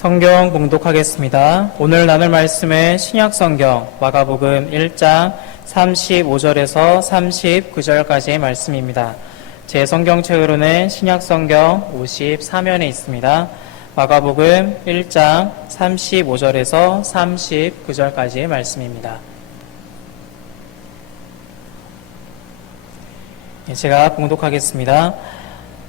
성경 봉독하겠습니다. 오늘 나눌 말씀은 신약성경 마가복음 1장 35절에서 39절까지의 말씀입니다. 제 성경책으로는 신약성경 54면에 있습니다. 마가복음 1장 35절에서 39절까지의 말씀입니다. 제가 봉독하겠습니다.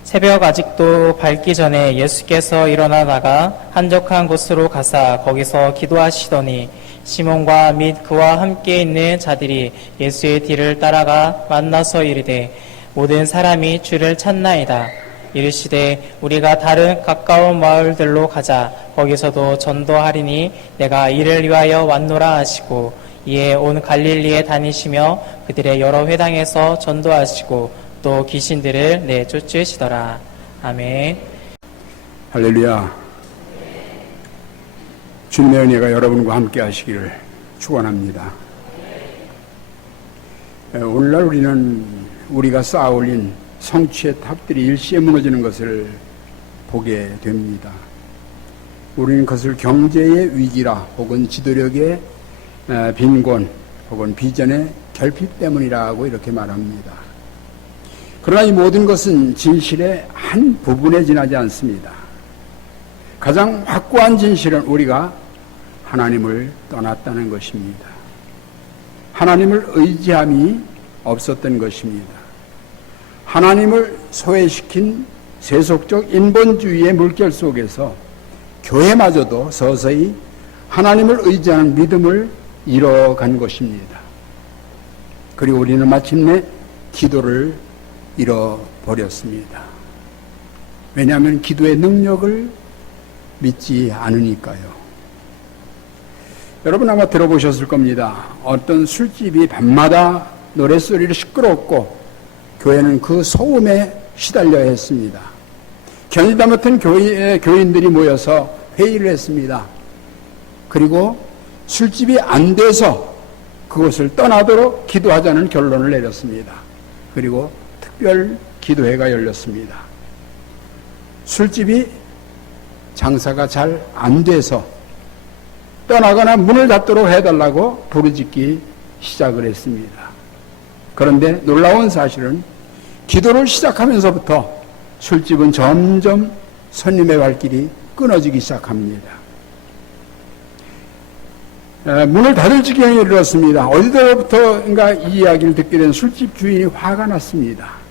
새벽 아직도 밝기 전에 예수께서 일어나 나가 한적한 곳으로 가사 거기서 기도하시더니 시몬과 및 그와 함께 있는 자들이 예수의 뒤를 따라가 만나서 이르되 모든 사람이 주를 찾나이다. 이르시되 우리가 다른 가까운 마을들로 가자. 거기서도 전도하리니 내가 이를 위하여 왔노라 하시고 이에 온 갈릴리에 다니시며 그들의 여러 회당에서 전도하시고 또 귀신들을 내쫓으시더라. 아멘. 할렐루야. 주님의 은혜가 여러분과 함께 하시기를 축원합니다. 오늘날 우리는 우리가 쌓아올린 성취의 탑들이 일시에 무너지는 것을 보게 됩니다. 우리는 그것을 경제의 위기라 혹은 지도력의 빈곤 혹은 비전의 결핍 때문이라고 이렇게 말합니다. 그러나 이 모든 것은 진실의 한 부분에 지나지 않습니다. 가장 확고한 진실은 우리가 하나님을 떠났다는 것입니다. 하나님을 의지함이 없었던 것입니다. 하나님을 소외시킨 세속적 인본주의의 물결 속에서 교회마저도 서서히 하나님을 의지하는 믿음을 잃어간 것입니다. 그리고 우리는 마침내 기도를 잃어버렸습니다. 왜냐하면 기도의 능력을 믿지 않으니까요. 여러분 아마 들어보셨을 겁니다. 어떤 술집이 밤마다 노랫소리를 시끄럽고 교회는 그 소음에 시달려야 했습니다. 견디다 못한 교인들이 모여서 회의를 했습니다. 그리고 술집이 안 돼서 그곳을 떠나도록 기도하자는 결론을 내렸습니다. 그리고 특별 기도회가 열렸습니다. 술집이 장사가 잘 안 돼서 떠나거나 문을 닫도록 해달라고 부르짖기 시작을 했습니다. 그런데 놀라운 사실은 기도를 시작하면서부터 술집은 점점 손님의 발길이 끊어지기 시작합니다. 문을 닫을 지경에 이르렀습니다. 어디서부터인가 이 이야기를 듣게 된 술집 주인이 화가 났습니다.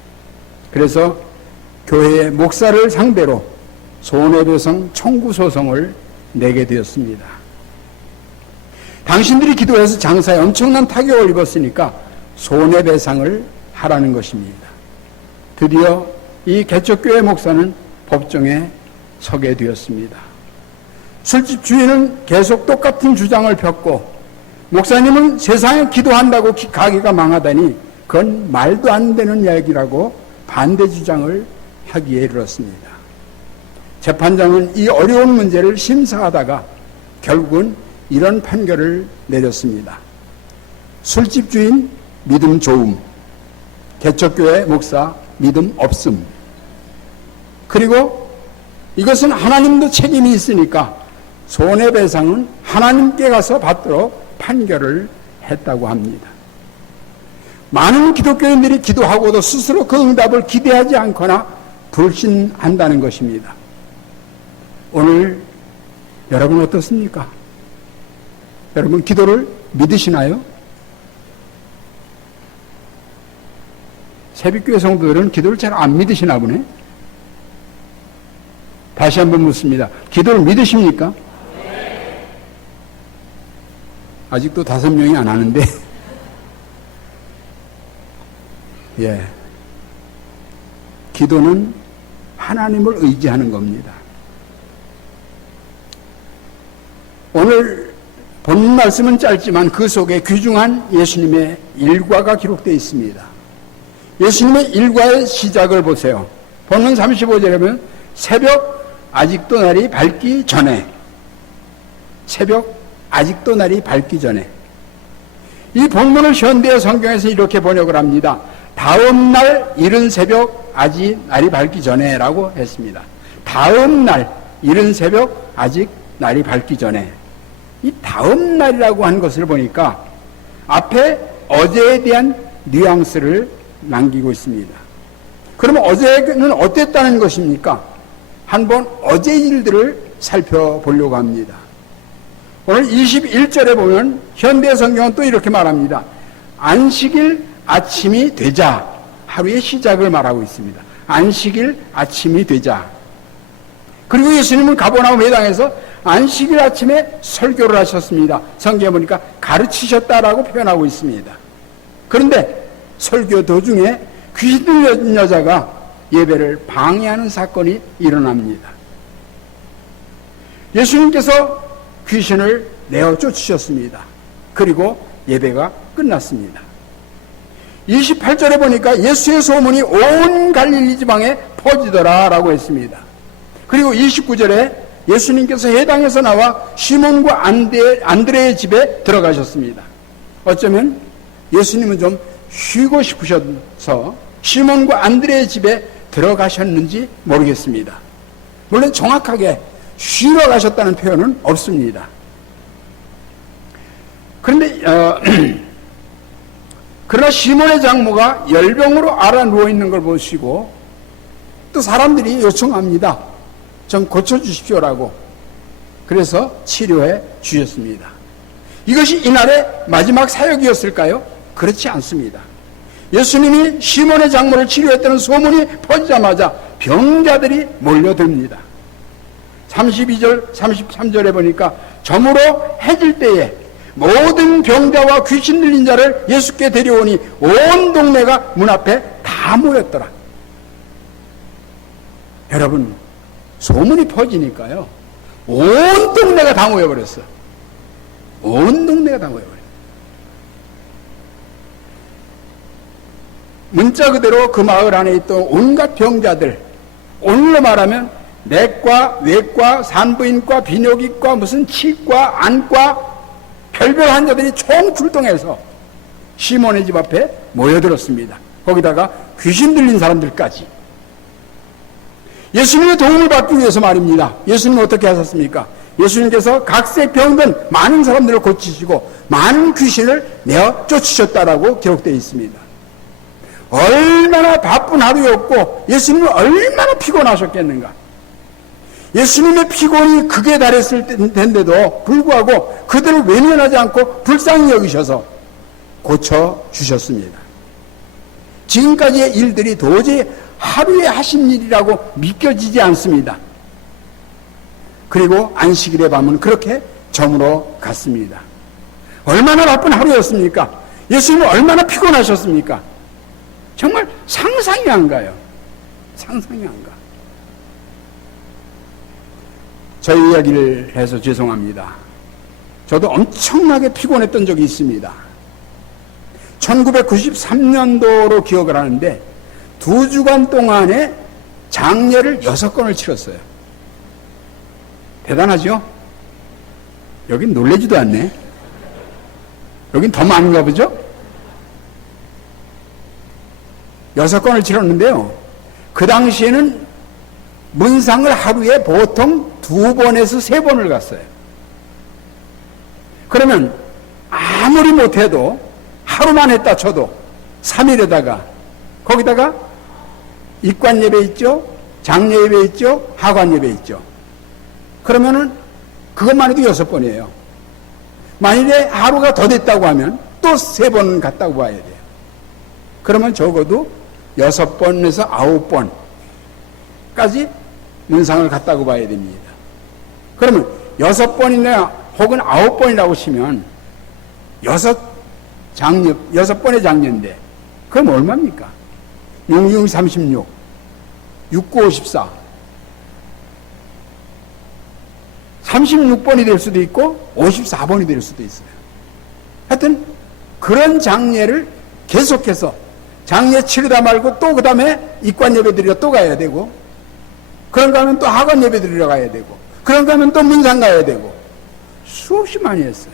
그래서 교회의 목사를 상대로 손해배상 청구 소송을 내게 되었습니다. 당신들이 기도해서 장사에 엄청난 타격을 입었으니까 손해배상을 하라는 것입니다. 드디어 이 개척교회 목사는 법정에 서게 되었습니다. 술집 주인은 계속 똑같은 주장을 폈고 목사님은 세상에 기도한다고 가게가 망하다니 그건 말도 안 되는 이야기라고 반대 주장을 하기에 이르렀습니다. 재판장은 이 어려운 문제를 심사하다가 결국은 이런 판결을 내렸습니다. 술집 주인 믿음 좋음, 개척교회 목사 믿음 없음. 그리고 이것은 하나님도 책임이 있으니까 손해배상은 하나님께 가서 받도록 판결을 했다고 합니다. 많은 기독교인들이 기도하고도 스스로 그 응답을 기대하지 않거나 불신한다는 것입니다. 오늘 여러분 어떻습니까? 여러분 기도를 믿으시나요? 새벽교회 성도들은 기도를 잘 안 믿으시나 보네. 다시 한번 묻습니다. 기도를 믿으십니까? 네. 아직도 5명이 안 하는데 예, 기도는 하나님을 의지하는 겁니다. 오늘 본문 말씀은 짧지만 그 속에 귀중한 예수님의 일과가 기록되어 있습니다. 예수님의 일과의 시작을 보세요. 본문 35절에 보면 새벽 아직도 날이 밝기 전에, 새벽 아직도 날이 밝기 전에. 이 본문을 현대 성경에서 이렇게 번역을 합니다. 다음 날 이른 새벽 아직 날이 밝기 전에 라고 했습니다. 다음 날 이른 새벽 아직 날이 밝기 전에 이 다음 날이라고 하는 것을 보니까 앞에 어제에 대한 뉘앙스를 남기고 있습니다. 그러면 어제는 어땠다는 것입니까? 한번 어제 일들을 살펴보려고 합니다. 오늘 21절에 보면 현대 성경은 또 이렇게 말합니다. 안식일 아침이 되자, 하루의 시작을 말하고 있습니다. 안식일 아침이 되자. 그리고 예수님은 가버나움 회당에서 안식일 아침에 설교를 하셨습니다. 성경에 보니까 가르치셨다라고 표현하고 있습니다. 그런데 설교 도중에 귀신 들린 여자가 예배를 방해하는 사건이 일어납니다. 예수님께서 귀신을 내어 쫓으셨습니다. 그리고 예배가 끝났습니다. 28절에 보니까 예수의 소문이 온 갈릴리 지방에 퍼지더라라고 했습니다. 그리고 29절에 예수님께서 해당에서 나와 시몬과 안드레의 집에 들어가셨습니다. 어쩌면 예수님은 좀 쉬고 싶으셔서 시몬과 안드레의 집에 들어가셨는지 모르겠습니다. 물론 정확하게 쉬러 가셨다는 표현은 없습니다. 그런데 그러나 시몬의 장모가 열병으로 앓아 누워있는 걸 보시고 또 사람들이 요청합니다. 좀 고쳐주십시오라고. 그래서 치료해 주셨습니다. 이것이 이날의 마지막 사역이었을까요? 그렇지 않습니다. 예수님이 시몬의 장모를 치료했다는 소문이 퍼지자마자 병자들이 몰려듭니다. 32절, 33절에 보니까 저물어 해질 때에 모든 병자와 귀신 들린 자를 예수께 데려오니 온 동네가 문 앞에 다 모였더라. 여러분, 소문이 퍼지니까요, 온 동네가 다 모여버렸어. 온 동네가 다 모여버렸어. 문자 그대로 그 마을 안에 있던 온갖 병자들, 오늘로 말하면 내과, 외과, 산부인과, 비뇨기과, 무슨 치과, 안과, 별별 환자들이 총 출동해서 시몬의 집 앞에 모여들었습니다. 거기다가 귀신 들린 사람들까지. 예수님의 도움을 받기 위해서 말입니다. 예수님은 어떻게 하셨습니까? 예수님께서 각색 병든 많은 사람들을 고치시고 많은 귀신을 내어 쫓으셨다라고 기록되어 있습니다. 얼마나 바쁜 하루였고 예수님은 얼마나 피곤하셨겠는가. 예수님의 피곤이 극에 달했을 텐데도 불구하고 그들을 외면하지 않고 불쌍히 여기셔서 고쳐주셨습니다. 지금까지의 일들이 도저히 하루에 하신 일이라고 믿겨지지 않습니다. 그리고 안식일의 밤은 그렇게 저물어 갔습니다. 얼마나 바쁜 하루였습니까? 예수님은 얼마나 피곤하셨습니까? 정말 상상이 안 가요. 상상이 안 가. 저희 이야기를 해서 죄송합니다. 저도 엄청나게 피곤했던 적이 있습니다. 1993년도로 기억을 하는데 2주간 동안에 장례를 6건을 치렀어요. 대단하죠? 여긴 놀래지도 않네. 여긴 더 많은가 보죠? 6건을 치렀는데요. 그 당시에는 문상을 하루에 보통 2번에서 3번을 갔어요. 그러면 아무리 못해도 하루만 했다 쳐도 3일에다가 거기다가 입관 예배 있죠, 장례 예배 있죠, 하관 예배 있죠. 그러면은 그것만 해도 6번이에요. 만일에 하루가 더 됐다고 하면 또 3번 갔다고 봐야 돼요. 그러면 적어도 6번에서 9번까지 문상을 갔다고 봐야 됩니다. 그러면 6번이나 혹은 9번이라고 치면 6번의 장례인데 그럼 얼마입니까? 66, 36, 69, 54 36번이 될 수도 있고 54번이 될 수도 있어요. 하여튼 그런 장례를 계속해서 장례 치르다 말고 또 그 다음에 입관 예배 드리러 또 가야 되고, 그런가 하면 또 학원 예배 드리러 가야 되고, 그런가 하면 또 문상 가야 되고, 수없이 많이 했어요.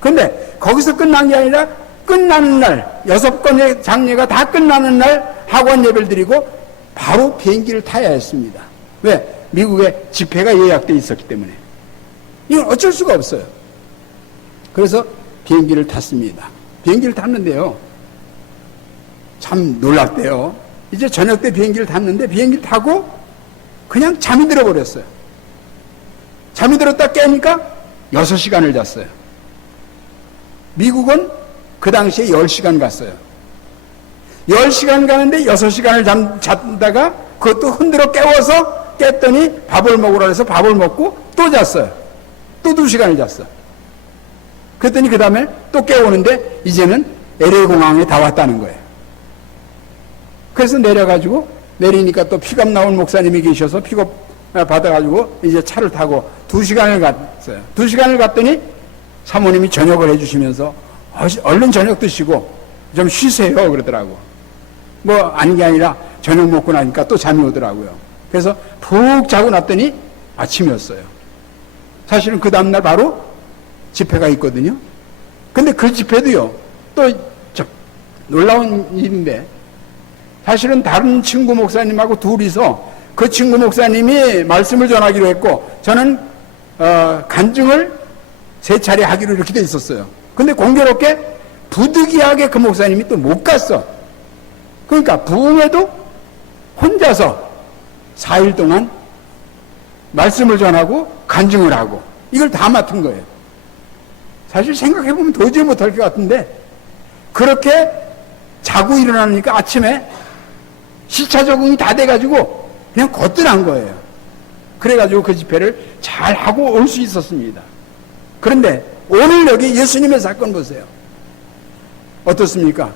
그런데 거기서 끝난 게 아니라 끝나는 날, 6건의 장례가 다 끝나는 날 학원 예배를 드리고 바로 비행기를 타야 했습니다. 왜? 미국에 집회가 예약되어 있었기 때문에. 이건 어쩔 수가 없어요. 그래서 비행기를 탔습니다. 비행기를 탔는데요. 참 놀랍대요. 이제 저녁 때 비행기를 탔는데 비행기를 타고 그냥 잠이 들어버렸어요. 잠이 들었다 깨니까 6시간을 잤어요. 미국은 그 당시에 10시간 갔어요. 10시간 가는데 6시간을 잤다가 그것도 흔들어 깨워서 깼더니 밥을 먹으라 해서 밥을 먹고 또 잤어요. 또 2시간을 잤어요. 그랬더니 그 다음에 또 깨우는데 이제는 LA 공항에 다 왔다는 거예요. 그래서 내리니까 또 픽업 나온 목사님이 계셔서 픽업 받아가지고 이제 차를 타고 2시간을 갔어요. 2시간을 갔더니 사모님이 저녁을 해주시면서 얼른 저녁 드시고 좀 쉬세요 그러더라고. 뭐 아닌 게 아니라 저녁 먹고 나니까 또 잠이 오더라고요. 그래서 푹 자고 났더니 아침이었어요. 사실은 그 다음날 바로 집회가 있거든요. 근데 그 집회도요, 또 놀라운 일인데, 사실은 다른 친구 목사님하고 둘이서 그 친구 목사님이 말씀을 전하기로 했고, 저는 간증을 3차례 하기로 이렇게 돼 있었어요. 근데 공교롭게 부득이하게 그 목사님이 또 못 갔어. 그러니까 부흥회도 혼자서 4일 동안 말씀을 전하고 간증을 하고 이걸 다 맡은 거예요. 사실 생각해보면 도저히 못할 것 같은데 그렇게 자고 일어나니까 아침에 시차 적응이 다 돼가지고 그냥 거뜬한 거예요. 그래가지고 그 집회를 잘 하고 올 수 있었습니다. 그런데 오늘 여기 예수님의 사건 보세요. 어떻습니까?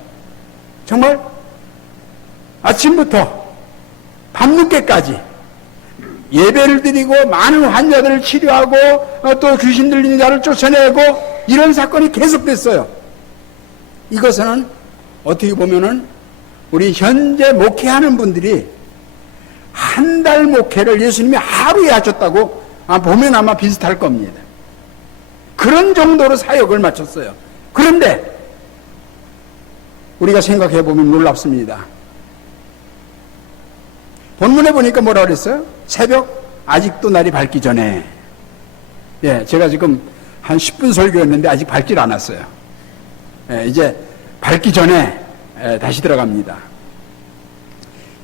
정말 아침부터 밤늦게까지 예배를 드리고 많은 환자들을 치료하고 또 귀신 들린 자를 쫓아내고 이런 사건이 계속됐어요. 이것은 어떻게 보면은 우리 현재 목회하는 분들이 한 달 목회를 예수님이 하루에 하셨다고 보면 아마 비슷할 겁니다. 그런 정도로 사역을 마쳤어요. 그런데 우리가 생각해 보면 놀랍습니다. 본문에 보니까 뭐라 그랬어요? 새벽 아직도 날이 밝기 전에. 예, 제가 지금 한 10분 설교했는데 아직 밝질 않았어요. 예, 이제 밝기 전에 다시 들어갑니다.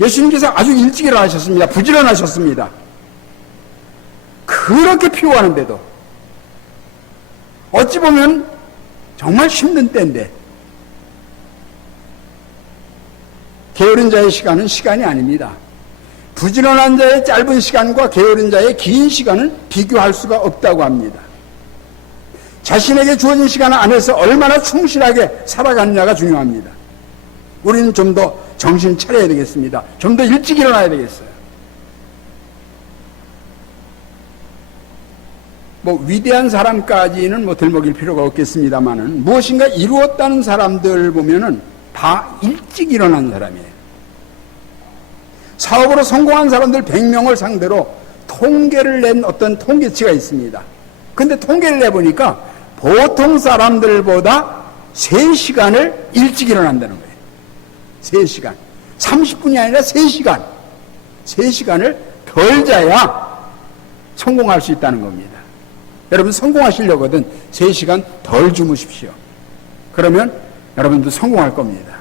예수님께서 아주 일찍 일어나셨습니다. 부지런하셨습니다. 그렇게 피곤한데도 어찌 보면 정말 힘든 때인데 게으른 자의 시간은 시간이 아닙니다. 부지런한 자의 짧은 시간과 게으른 자의 긴 시간은 비교할 수가 없다고 합니다. 자신에게 주어진 시간 안에서 얼마나 충실하게 살아가느냐가 중요합니다. 우리는 좀 더 정신 차려야 되겠습니다. 좀 더 일찍 일어나야 되겠어요. 뭐 위대한 사람까지는 뭐 들먹일 필요가 없겠습니다만은 무엇인가 이루었다는 사람들 보면은 다 일찍 일어난 사람이에요. 사업으로 성공한 사람들 100명을 상대로 통계를 낸 어떤 통계치가 있습니다. 근데 통계를 내보니까 보통 사람들보다 3시간을 일찍 일어난다는 거예요. 3시간. 30분이 아니라 3시간. 3시간을 덜 자야 성공할 수 있다는 겁니다. 여러분 성공하시려거든 3시간 덜 주무십시오. 그러면 여러분도 성공할 겁니다.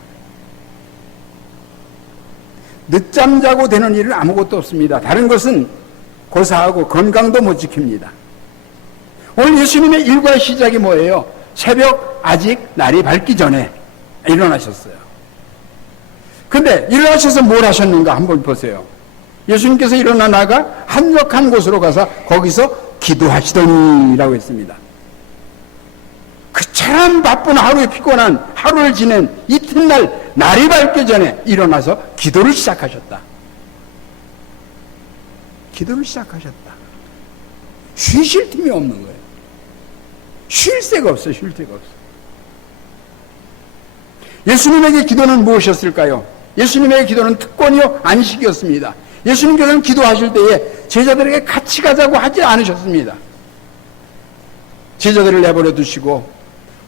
늦잠 자고 되는 일은 아무것도 없습니다. 다른 것은 고사하고 건강도 못 지킵니다. 오늘 예수님의 일과의 시작이 뭐예요? 새벽 아직 날이 밝기 전에 일어나셨어요. 근데 일어나셔서 뭘 하셨는가 한번 보세요. 예수님께서 일어나 나가 한적한 곳으로 가서 거기서 기도하시더니라고 했습니다. 그 참 바쁜 하루에 피곤한 하루를 지낸 이튿날 날이 밝기 전에 일어나서 기도를 시작하셨다. 기도를 시작하셨다. 쉬실 틈이 없는 거예요. 쉴 새가 없어요. 쉴 새가 없어요. 예수님에게 기도는 무엇이었을까요? 예수님에게 기도는 특권이요 안식이었습니다. 예수님께서는 기도하실 때에 제자들에게 같이 가자고 하지 않으셨습니다. 제자들을 내버려 두시고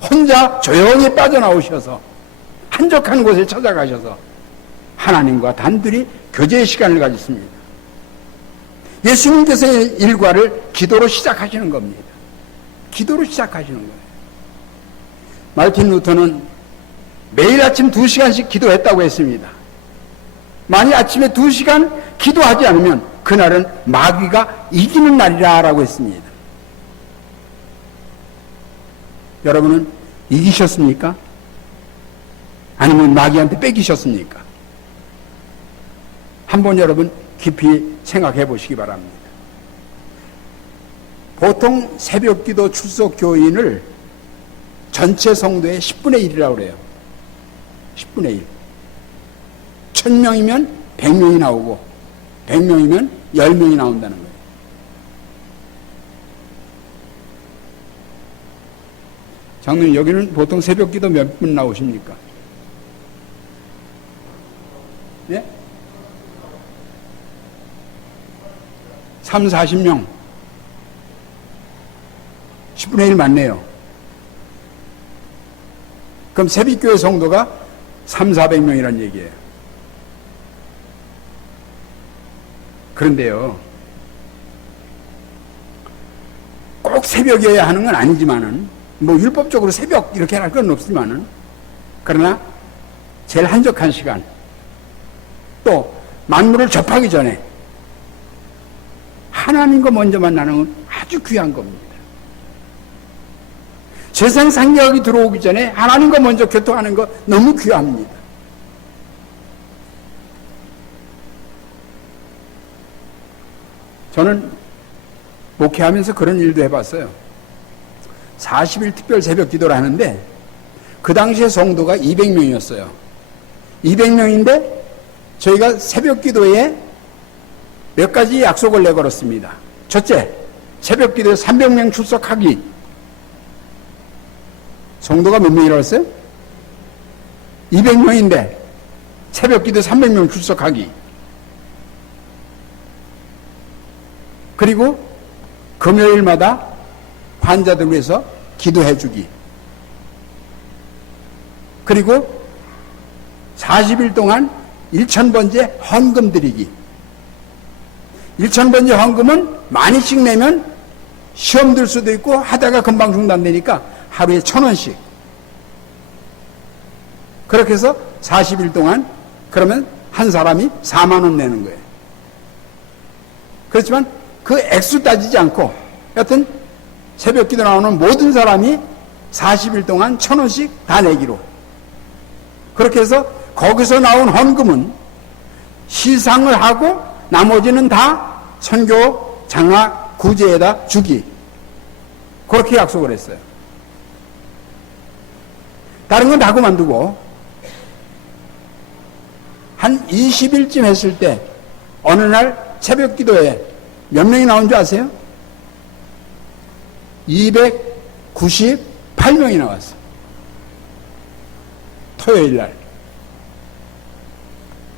혼자 조용히 빠져나오셔서 한적한 곳에 찾아가셔서 하나님과 단둘이 교제의 시간을 가졌습니다. 예수님께서의 일과를 기도로 시작하시는 겁니다. 기도로 시작하시는 거예요. 마르틴 루터는 매일 아침 2시간씩 기도했다고 했습니다. 만일 아침에 2시간 기도하지 않으면 그날은 마귀가 이기는 날이라 라고 했습니다. 여러분은 이기셨습니까? 아니면 마귀한테 뺏기셨습니까? 한번 여러분 깊이 생각해 보시기 바랍니다. 보통 새벽기도 출석 교인을 전체 성도의 10분의 1이라고 그래요. 10분의 1. 1000명이면 100명이 나오고 100명이면 10명이 나온다는 거예요. 장로님, 여기는 보통 새벽기도 몇 분 나오십니까? 네? 3, 40명. 10분의 1 맞네요. 그럼 새벽교회 성도가 3, 400명이란 얘기예요. 그런데요, 꼭 새벽이어야 하는 건 아니지만은, 뭐 율법적으로 새벽 이렇게 할 건 없지만은, 그러나 제일 한적한 시간, 또 만물을 접하기 전에 하나님과 먼저 만나는 건 아주 귀한 겁니다. 세상 상력이 들어오기 전에 하나님과 먼저 교통하는 거 너무 귀합니다. 저는 목회하면서 그런 일도 해봤어요. 40일 특별 새벽 기도를 하는데 그 당시에 성도가 200명이었어요. 200명인데 저희가 새벽 기도에 몇 가지 약속을 내걸었습니다. 첫째, 새벽 기도에 300명 출석하기. 성도가 몇 명이라고 했어요? 200명인데 새벽 기도에 300명 출석하기. 그리고 금요일마다 환자들 위해서 기도해 주기. 그리고 40일 동안 1000번째 헌금 드리기. 1000번째 헌금은 많이씩 내면 시험 들 수도 있고 하다가 금방 중단되니까 하루에 1000원씩. 그렇게 해서 40일 동안 그러면 한 사람이 4만원 내는 거예요. 그렇지만 그 액수 따지지 않고 여튼 새벽 기도 나오는 모든 사람이 40일 동안 1000원씩 다 내기로. 그렇게 해서 거기서 나온 헌금은 시상을 하고 나머지는 다 선교 장학 구제에다 주기. 그렇게 약속을 했어요. 다른 건 다 그만두고 한 20일쯤 했을 때 어느 날 새벽 기도에 몇 명이 나온 줄 아세요? 298명이 나왔어. 토요일 날.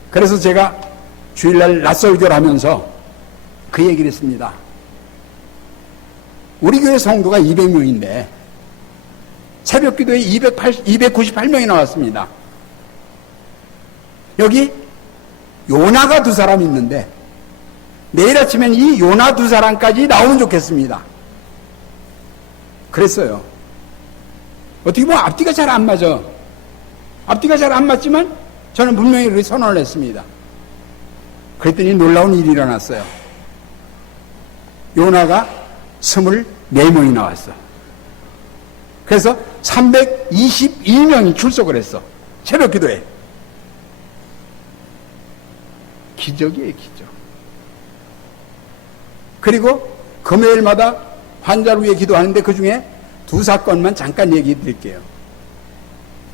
그래서 제가 주일날 낮설교를 하면서 그 얘기를 했습니다. 우리 교회 성도가 200명인데 새벽 기도에 298명이 나왔습니다. 여기 요나가 2사람 있는데 내일 아침엔 이 요나 2사람까지 나오면 좋겠습니다. 그랬어요. 어떻게 보면 앞뒤가 잘 안 맞아. 앞뒤가 잘 안 맞지만 저는 분명히 그렇게 선언을 했습니다. 그랬더니 놀라운 일이 일어났어요. 요나가 24명이 나왔어. 그래서 322명이 출석을 했어. 새벽 기도에. 기적이에요, 기적. 그리고 금요일마다 환자를 위해 기도하는데 그 중에 2사건만 잠깐 얘기해 드릴게요.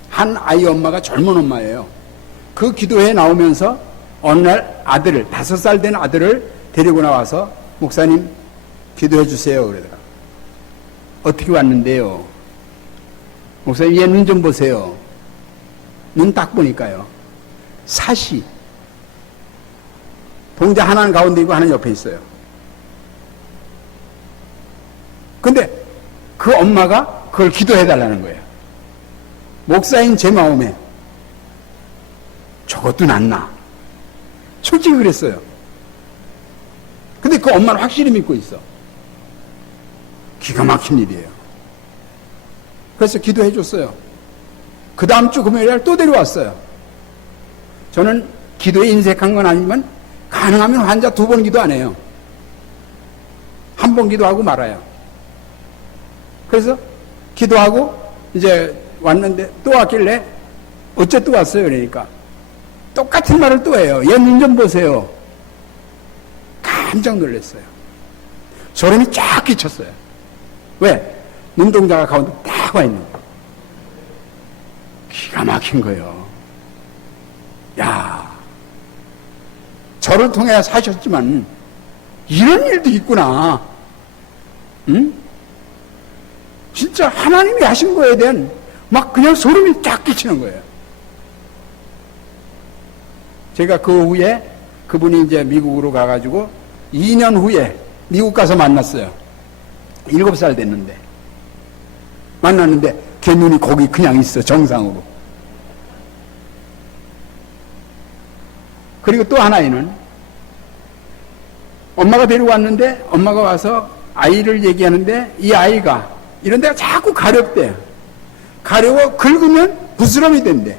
한 아이 엄마가 젊은 엄마예요. 그 기도회에 나오면서 어느 날 아들을, 5살 된 아들을 데리고 나와서 목사님 기도해 주세요. 그러더라. 어떻게 왔는데요? 목사님 얘 눈 좀 보세요. 눈 딱 보니까요. 사시. 동자 하나는 가운데 있고 하나는 옆에 있어요. 근데 그 엄마가 그걸 기도해 달라는 거예요. 목사인 제 마음에 저것도 낫나? 솔직히 그랬어요. 근데 그 엄마는 확실히 믿고 있어. 기가 막힌 일이에요. 그래서 기도해 줬어요. 그 다음 주 금요일날 또 데려왔어요. 저는 기도에 인색한 건 아니지만 가능하면 환자 2번 기도 안 해요. 1번 기도하고 말아요. 그래서 기도하고 이제 왔는데 또 왔길래 어째 또 왔어요? 그러니까 똑같은 말을 또 해요. 얘 눈 좀 보세요. 깜짝 놀랐어요. 소름이 쫙 끼쳤어요. 왜? 눈동자가 가운데 딱 와 있는 거예요. 기가 막힌 거예요. 야, 저를 통해 사셨지만 이런 일도 있구나. 응? 진짜 하나님이 하신 거에 대한 막 그냥 소름이 쫙 끼치는 거예요. 제가 그 후에 그분이 이제 미국으로 가가지고 2년 후에 미국 가서 만났어요. 7살 됐는데. 만났는데 걔 눈이 거기 그냥 있어, 정상으로. 그리고 또 하나는 엄마가 데리고 왔는데 엄마가 와서 아이를 얘기하는데 이 아이가 이런 데가 자꾸 가렵대. 가려워 긁으면 부스럼이 된대.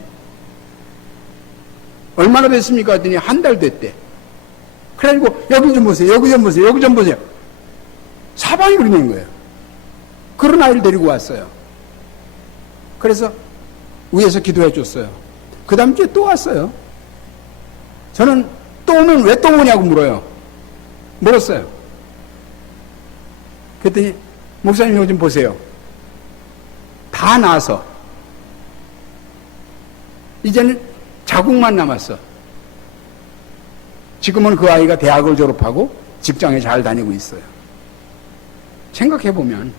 얼마나 됐습니까? 했더니 한 달 됐대. 그래가지고 여기 좀 보세요. 여기 좀 보세요. 여기 좀 보세요. 사방이 그러는 거예요. 그런 아이를 데리고 왔어요. 그래서 위에서 기도해 줬어요. 그 다음 주에 또 왔어요. 저는 또 오면 왜 또 오냐고 물었어요. 그랬더니 목사님 이거 좀 보세요. 다 나아서 이제는 자국만 남았어. 지금은 그 아이가 대학을 졸업하고 직장에 잘 다니고 있어요. 생각해보면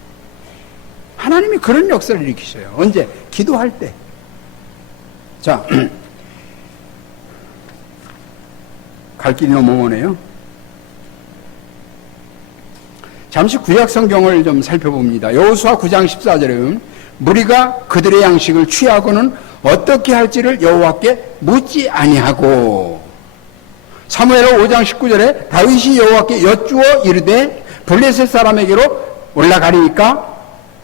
하나님이 그런 역사를 일으키셔요. 언제? 기도할 때. 자, 갈 길이 너무 머네요. 잠시 구약 성경을 좀 살펴봅니다. 여호수아 9장 14절에 보면 무리가 그들의 양식을 취하고는 어떻게 할지를 여호와께 묻지 아니하고, 사무엘하 5장 19절에 다윗이 여호와께 여쭈어 이르되 블레셋 사람에게로 올라가리이까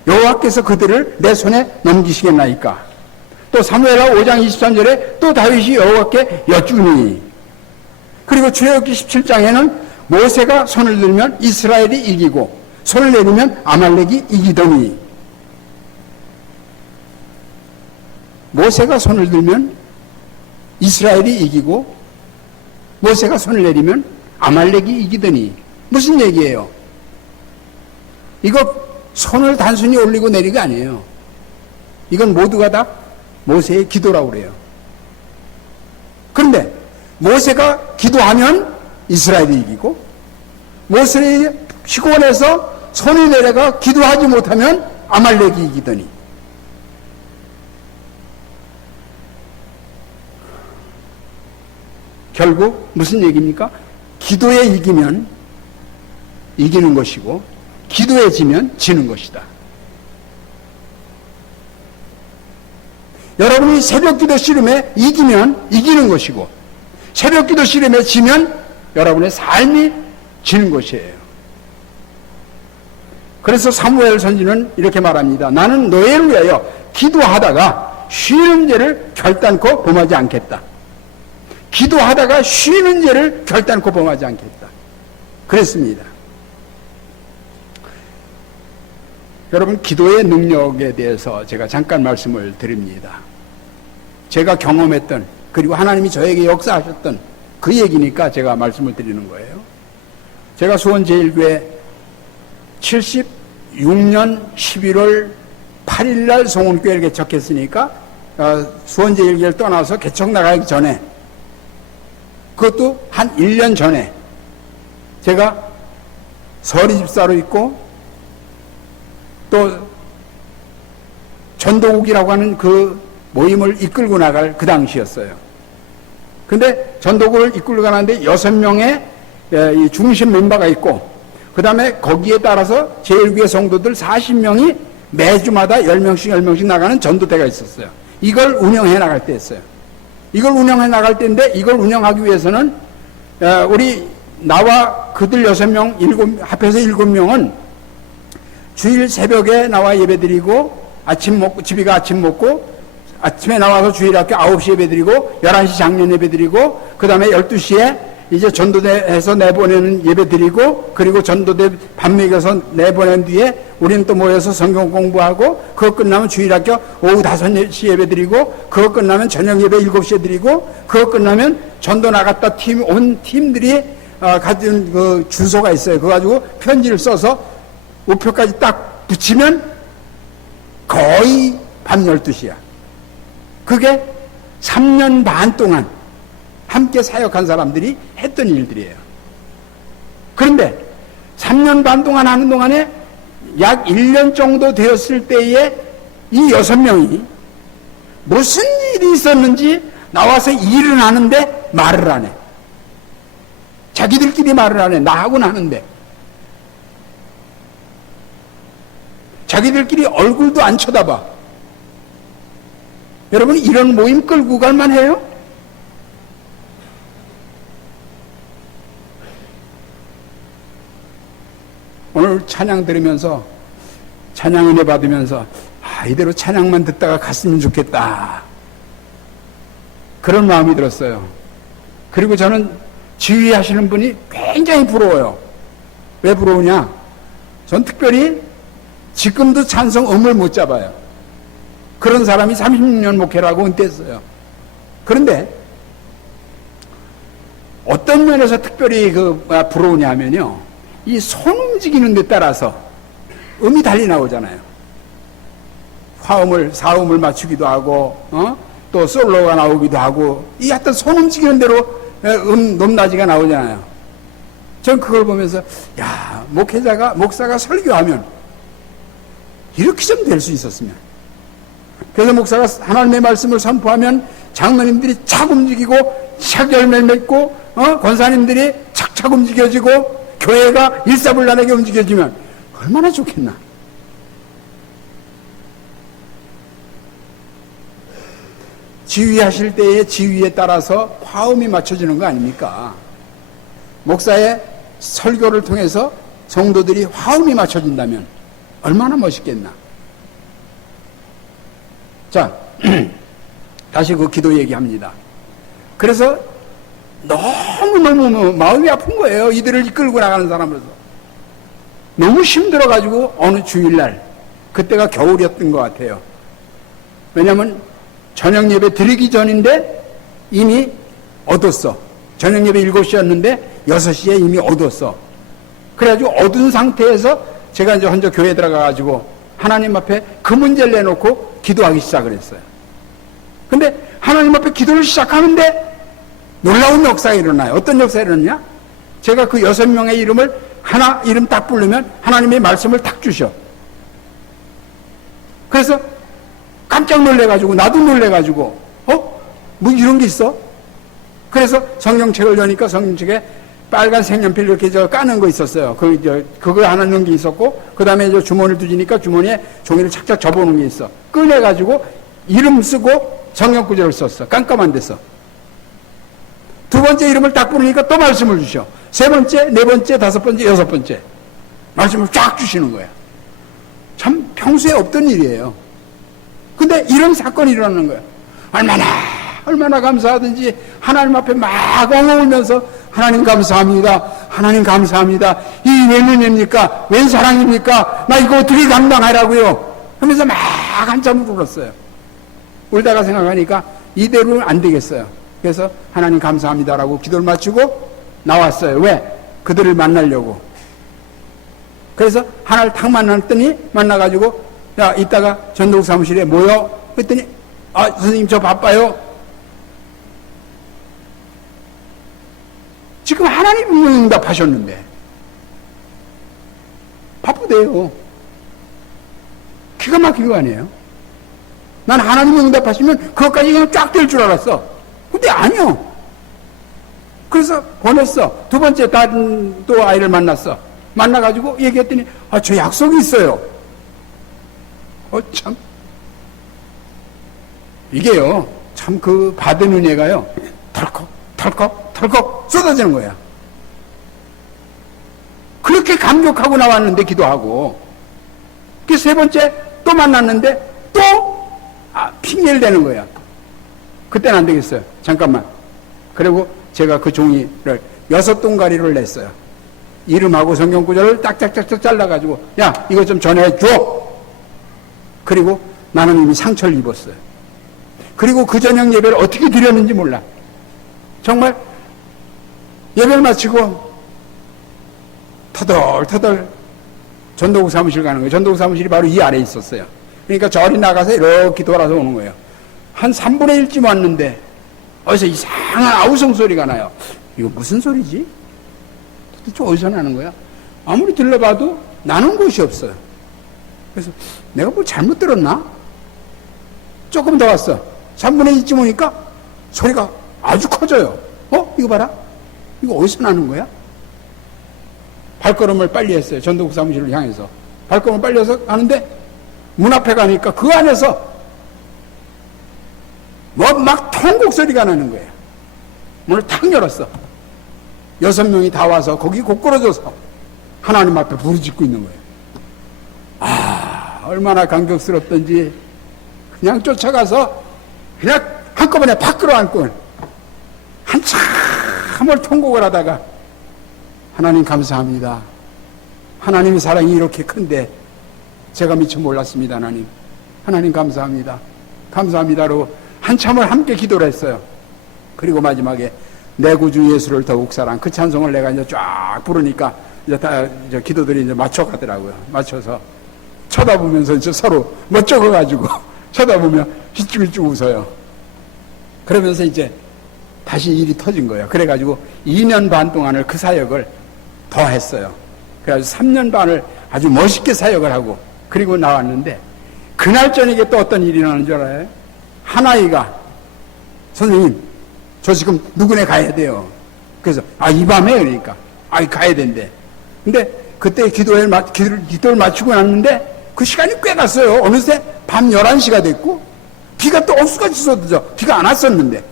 여호와께서 그들을 내 손에 넘기시겠나이까. 또 사무엘하 5장 23절에 또 다윗이 여호와께 여쭈니. 그리고 출애굽기 17장에는 모세가 손을 들면 이스라엘이 이기고 손을 내리면 아말렉이 이기더니. 모세가 손을 들면 이스라엘이 이기고 모세가 손을 내리면 아말렉이 이기더니. 무슨 얘기예요? 이거 손을 단순히 올리고 내리가 아니에요. 이건 모두가 다 모세의 기도라고 그래요. 그런데 모세가 기도하면 이스라엘이 이기고, 모세의 피곤해서 손이 내려가 기도하지 못하면 아말렉이 이기더니. 결국 무슨 얘기입니까? 기도에 이기면 이기는 것이고 기도에 지면 지는 것이다. 여러분이 새벽기도 씨름에 이기면 이기는 것이고 새벽기도 씨름에 지면 여러분의 삶이 지는 것이에요. 그래서 사무엘 선지는 이렇게 말합니다. 나는 너희를 위하여 기도하다가 쉬는 죄를 결단코 범하지 않겠다. 기도하다가 쉬는 죄를 결단코 범하지 않겠다. 그랬습니다. 여러분, 기도의 능력에 대해서 제가 잠깐 말씀을 드립니다. 제가 경험했던, 그리고 하나님이 저에게 역사하셨던 그 얘기니까 제가 말씀을 드리는 거예요. 제가 수원제일교회 76년 11월 8일날 송원교회를 개척했으니까 수원제일교회를 떠나서 개척 나가기 전에, 그것도 한 1년 전에 제가 서리 집사로 있고 또 전도국이라고 하는 그 모임을 이끌고 나갈 그 당시였어요. 근데 전도국을 이끌고 가는데 6명의 중심 멤버가 있고, 그 다음에 거기에 따라서 제1교회 성도들 40명이 매주마다 10명씩 나가는 전도대가 있었어요. 이걸 운영해 나갈 때였어요. 이걸 운영해 나갈 때인데, 이걸 운영하기 위해서는 나와 그들 6명, 합해서 7명은 주일 새벽에 나와 예배드리고 아침 먹고, 집이가 아침 먹고, 아침에 나와서 주일학교 9시 예배 드리고, 11시 장례 예배 드리고, 그 다음에 12시에 이제 전도대에서 내보내는 예배 드리고, 그리고 전도대 밥 먹여서 내보낸 뒤에 우리는 또 모여서 성경 공부하고, 그거 끝나면 주일학교 오후 5시 예배 드리고, 그거 끝나면 저녁 예배 7시에 드리고, 그거 끝나면 전도 나갔다 온 팀들이 가진 그 주소가 있어요. 그거 가지고 편지를 써서 우표까지 딱 붙이면 거의 밤 12시야. 그게 3년 반 동안 함께 사역한 사람들이 했던 일들이에요. 그런데 3년 반 동안 하는 동안에 약 1년 정도 되었을 때에 이 6명이 무슨 일이 있었는지 나와서 일을 하는데 말을 안 해. 자기들끼리 말을 안 해. 나하고는 하는데. 자기들끼리 얼굴도 안 쳐다봐. 여러분, 이런 모임 끌고 갈만 해요? 오늘 찬양 들으면서, 찬양 은혜 받으면서, 이대로 찬양만 듣다가 갔으면 좋겠다. 그런 마음이 들었어요. 그리고 저는 지휘하시는 분이 굉장히 부러워요. 왜 부러우냐? 전 특별히 지금도 찬송 음을 못 잡아요. 그런 사람이 36년 목회를 하고 은퇴했어요. 그런데 어떤 면에서 특별히 부러우냐 하면요, 이 손 움직이는 데 따라서 음이 달리 나오잖아요. 화음을, 사음을 맞추기도 하고, 또 솔로가 나오기도 하고, 이 하여튼 손 움직이는 대로 높낮이가 나오잖아요. 전 그걸 보면서, 목사가 설교하면 이렇게 좀 될 수 있었으면. 그래서 목사가 하나님의 말씀을 선포하면 장로님들이 착 움직이고, 착 열매를 맺고, 권사님들이 착착 움직여지고, 교회가 일사불란하게 움직여지면 얼마나 좋겠나. 지휘하실 때의 지휘에 따라서 화음이 맞춰지는 거 아닙니까? 목사의 설교를 통해서 성도들이 화음이 맞춰진다면 얼마나 멋있겠나. 자, 다시 그 기도 얘기합니다. 그래서 너무너무 마음이 아픈 거예요. 이들을 이끌고 나가는 사람으로서. 너무 힘들어가지고 어느 주일날, 그때가 겨울이었던 것 같아요. 왜냐하면 저녁 예배 드리기 전인데 이미 어뒀어. 저녁 예배 7시였는데 6시에 이미 어뒀어. 그래가지고 어두운 상태에서 제가 이제 혼자 교회에 들어가가지고 하나님 앞에 그 문제를 내놓고 기도하기 시작을 했어요. 근데 하나님 앞에 기도를 시작하는데 놀라운 역사가 일어나요. 어떤 역사가 일어나냐? 제가 그 6명의 이름을 하나 이름 딱 부르면 하나님의 말씀을 딱 주셔. 그래서 깜짝 놀래가지고, 나도 놀래가지고, 뭐 이런 게 있어? 그래서 성경책을 여니까 성경책에 빨간 색연필 이렇게 까는 거 있었어요. 그거 하나 넣은 게 있었고, 그 다음에 주머니를 두지니까 주머니에 종이를 착착 접어놓은 게 있어. 꺼내가지고 이름 쓰고 성경 구절을 썼어. 깜깜한 데서. 두 번째 이름을 딱 부르니까 또 말씀을 주셔. 세 번째, 네 번째, 다섯 번째, 여섯 번째. 말씀을 쫙 주시는 거야. 참 평소에 없던 일이에요. 근데 이런 사건이 일어나는 거예요. 얼마나 감사하든지 하나님 앞에 막 엉엉울면서 하나님 감사합니다. 하나님 감사합니다. 이 웬 은혜입니까? 웬 사랑입니까? 나 이거 어떻게 감당하라고요? 하면서 막 한참 울었어요. 울다가 생각하니까 이대로는 안 되겠어요. 그래서 하나님 감사합니다라고 기도를 마치고 나왔어요. 왜? 그들을 만나려고. 그래서 하나를 탁 만나가지고 야, 이따가 전도국 사무실에 모여. 그랬더니 선생님 저 바빠요. 지금 하나님 응답하셨는데 바쁘대요. 기가 막힌 거 아니에요? 난 하나님 응답하시면 그것까지 그냥 쫙 될 줄 알았어. 근데 아니요. 그래서 보냈어. 두 번째 다른 또 아이를 만났어. 만나가지고 얘기했더니 저 약속이 있어요. 참 이게요, 참 그 받은 은혜가요 털컥 쏟아지는 거야. 그렇게 감격하고 나왔는데 기도하고, 그 세 번째 또 만났는데 또 핑계를 대는 거야. 그때는 안 되겠어요. 잠깐만. 그리고 제가 그 종이를 6동가리를 냈어요. 이름하고 성경구절을 딱딱딱딱 잘라가지고 야 이거 좀 전해줘. 그리고 나는 이미 상처를 입었어요. 그리고 그 저녁 예배를 어떻게 드렸는지 몰라. 정말 예배를 마치고 터덜터덜 전도국 사무실 가는 거예요. 전도국 사무실이 바로 이 아래에 있었어요. 그러니까 저리 나가서 이렇게 돌아서 오는 거예요. 한 3분의 1쯤 왔는데 어디서 이상한 아우성 소리가 나요. 이거 무슨 소리지? 도대체 어디서 나는 거야? 아무리 들러봐도 나는 곳이 없어요. 그래서 내가 뭘 잘못 들었나? 조금 더 왔어. 3분의 2쯤 오니까 소리가 아주 커져요. 이거 봐라. 이거 어디서 나는 거야? 발걸음을 빨리 했어요. 전도국 사무실을 향해서. 발걸음을 빨리 해서 가는데 문 앞에 가니까 그 안에서 뭐 막 통곡 소리가 나는 거예요. 문을 탁 열었어. 6명이 다 와서 거기 곧걸어져서 하나님 앞에 부르짖고 있는 거예요. 얼마나 감격스럽던지 그냥 쫓아가서 그냥 한꺼번에 팍 끌어안고 한참을 통곡을 하다가 하나님 감사합니다. 하나님의 사랑이 이렇게 큰데 제가 미처 몰랐습니다. 하나님 감사합니다. 감사합니다로 한참을 함께 기도를 했어요. 그리고 마지막에 내 구주 예수를 더욱 사랑 그 찬송을 내가 이제 쫙 부르니까 이제 다 이제 기도들이 이제 맞춰가더라고요. 맞춰서 쳐다보면서 이제 서로 멋쩍어가지고 쳐다보며 휘쭉휘쭉 웃어요. 그러면서 이제 다시 일이 터진 거예요. 그래가지고 2년 반 동안을 그 사역을 더 했어요. 그래가지고 3년 반을 아주 멋있게 사역을 하고 그리고 나왔는데 그날 저녁에 또 어떤 일이 나는 줄 알아요? 한 아이가 선생님 저 지금 누구네 가야 돼요. 그래서 이 밤에 그러니까 가야 된대. 근데 그때 기도를 마치고 났는데 그 시간이 꽤 갔어요. 어느새 밤 11시가 됐고 비가 또 억수같이 쏟아져. 비가 안 왔었는데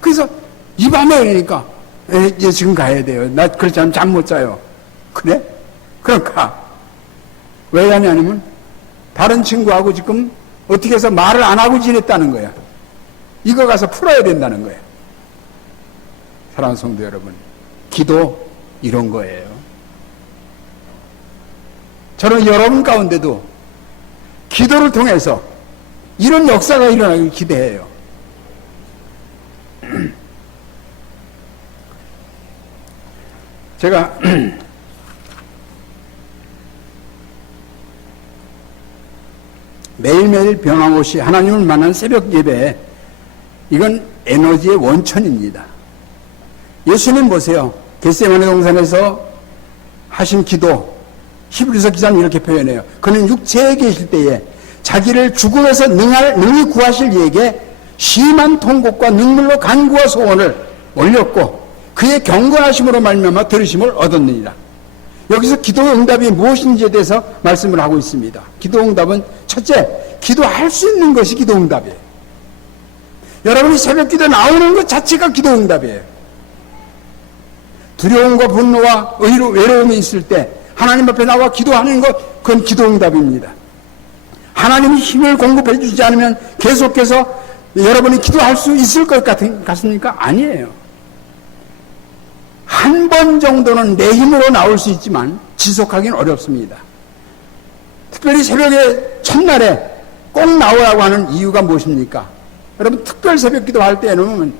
그래서 이 밤에 그러니까 지금 가야 돼요. 나 그렇지 않으면 잠 못 자요. 그래? 그럼 가. 왜 하냐면 다른 친구하고 지금 어떻게 해서 말을 안 하고 지냈다는 거야. 이거 가서 풀어야 된다는 거야. 사랑하는 성도 여러분, 기도 이런 거예요. 저는 여러분 가운데도 기도를 통해서 이런 역사가 일어나길 기대해요. 제가 매일매일 변함없이 하나님을 만난 새벽 예배, 이건 에너지의 원천입니다. 예수님 보세요. 겟세마네 동산에서 하신 기도, 히브리서 기자는 이렇게 표현해요. 그는 육체에 계실 때에 자기를 죽음에서 능히 구하실 이에게 심한 통곡과 눈물로 간구와 소원을 올렸고 그의 경건하심으로 말미암아 들으심을 얻었느니라. 여기서 기도 응답이 무엇인지에 대해서 말씀을 하고 있습니다. 기도 응답은 첫째, 기도할 수 있는 것이 기도 응답이에요. 여러분이 새벽 기도 나오는 것 자체가 기도 응답이에요. 두려움과 분노와 외로움이 있을 때 하나님 앞에 나와 기도하는 것, 그건 기도 응답입니다. 하나님이 힘을 공급해 주지 않으면 계속해서 여러분이 기도할 수 있을 것 같습니까? 아니에요. 한 번 정도는 내 힘으로 나올 수 있지만 지속하기는 어렵습니다. 특별히 새벽에 첫날에 꼭 나오라고 하는 이유가 무엇입니까? 여러분 특별 새벽 기도할 때는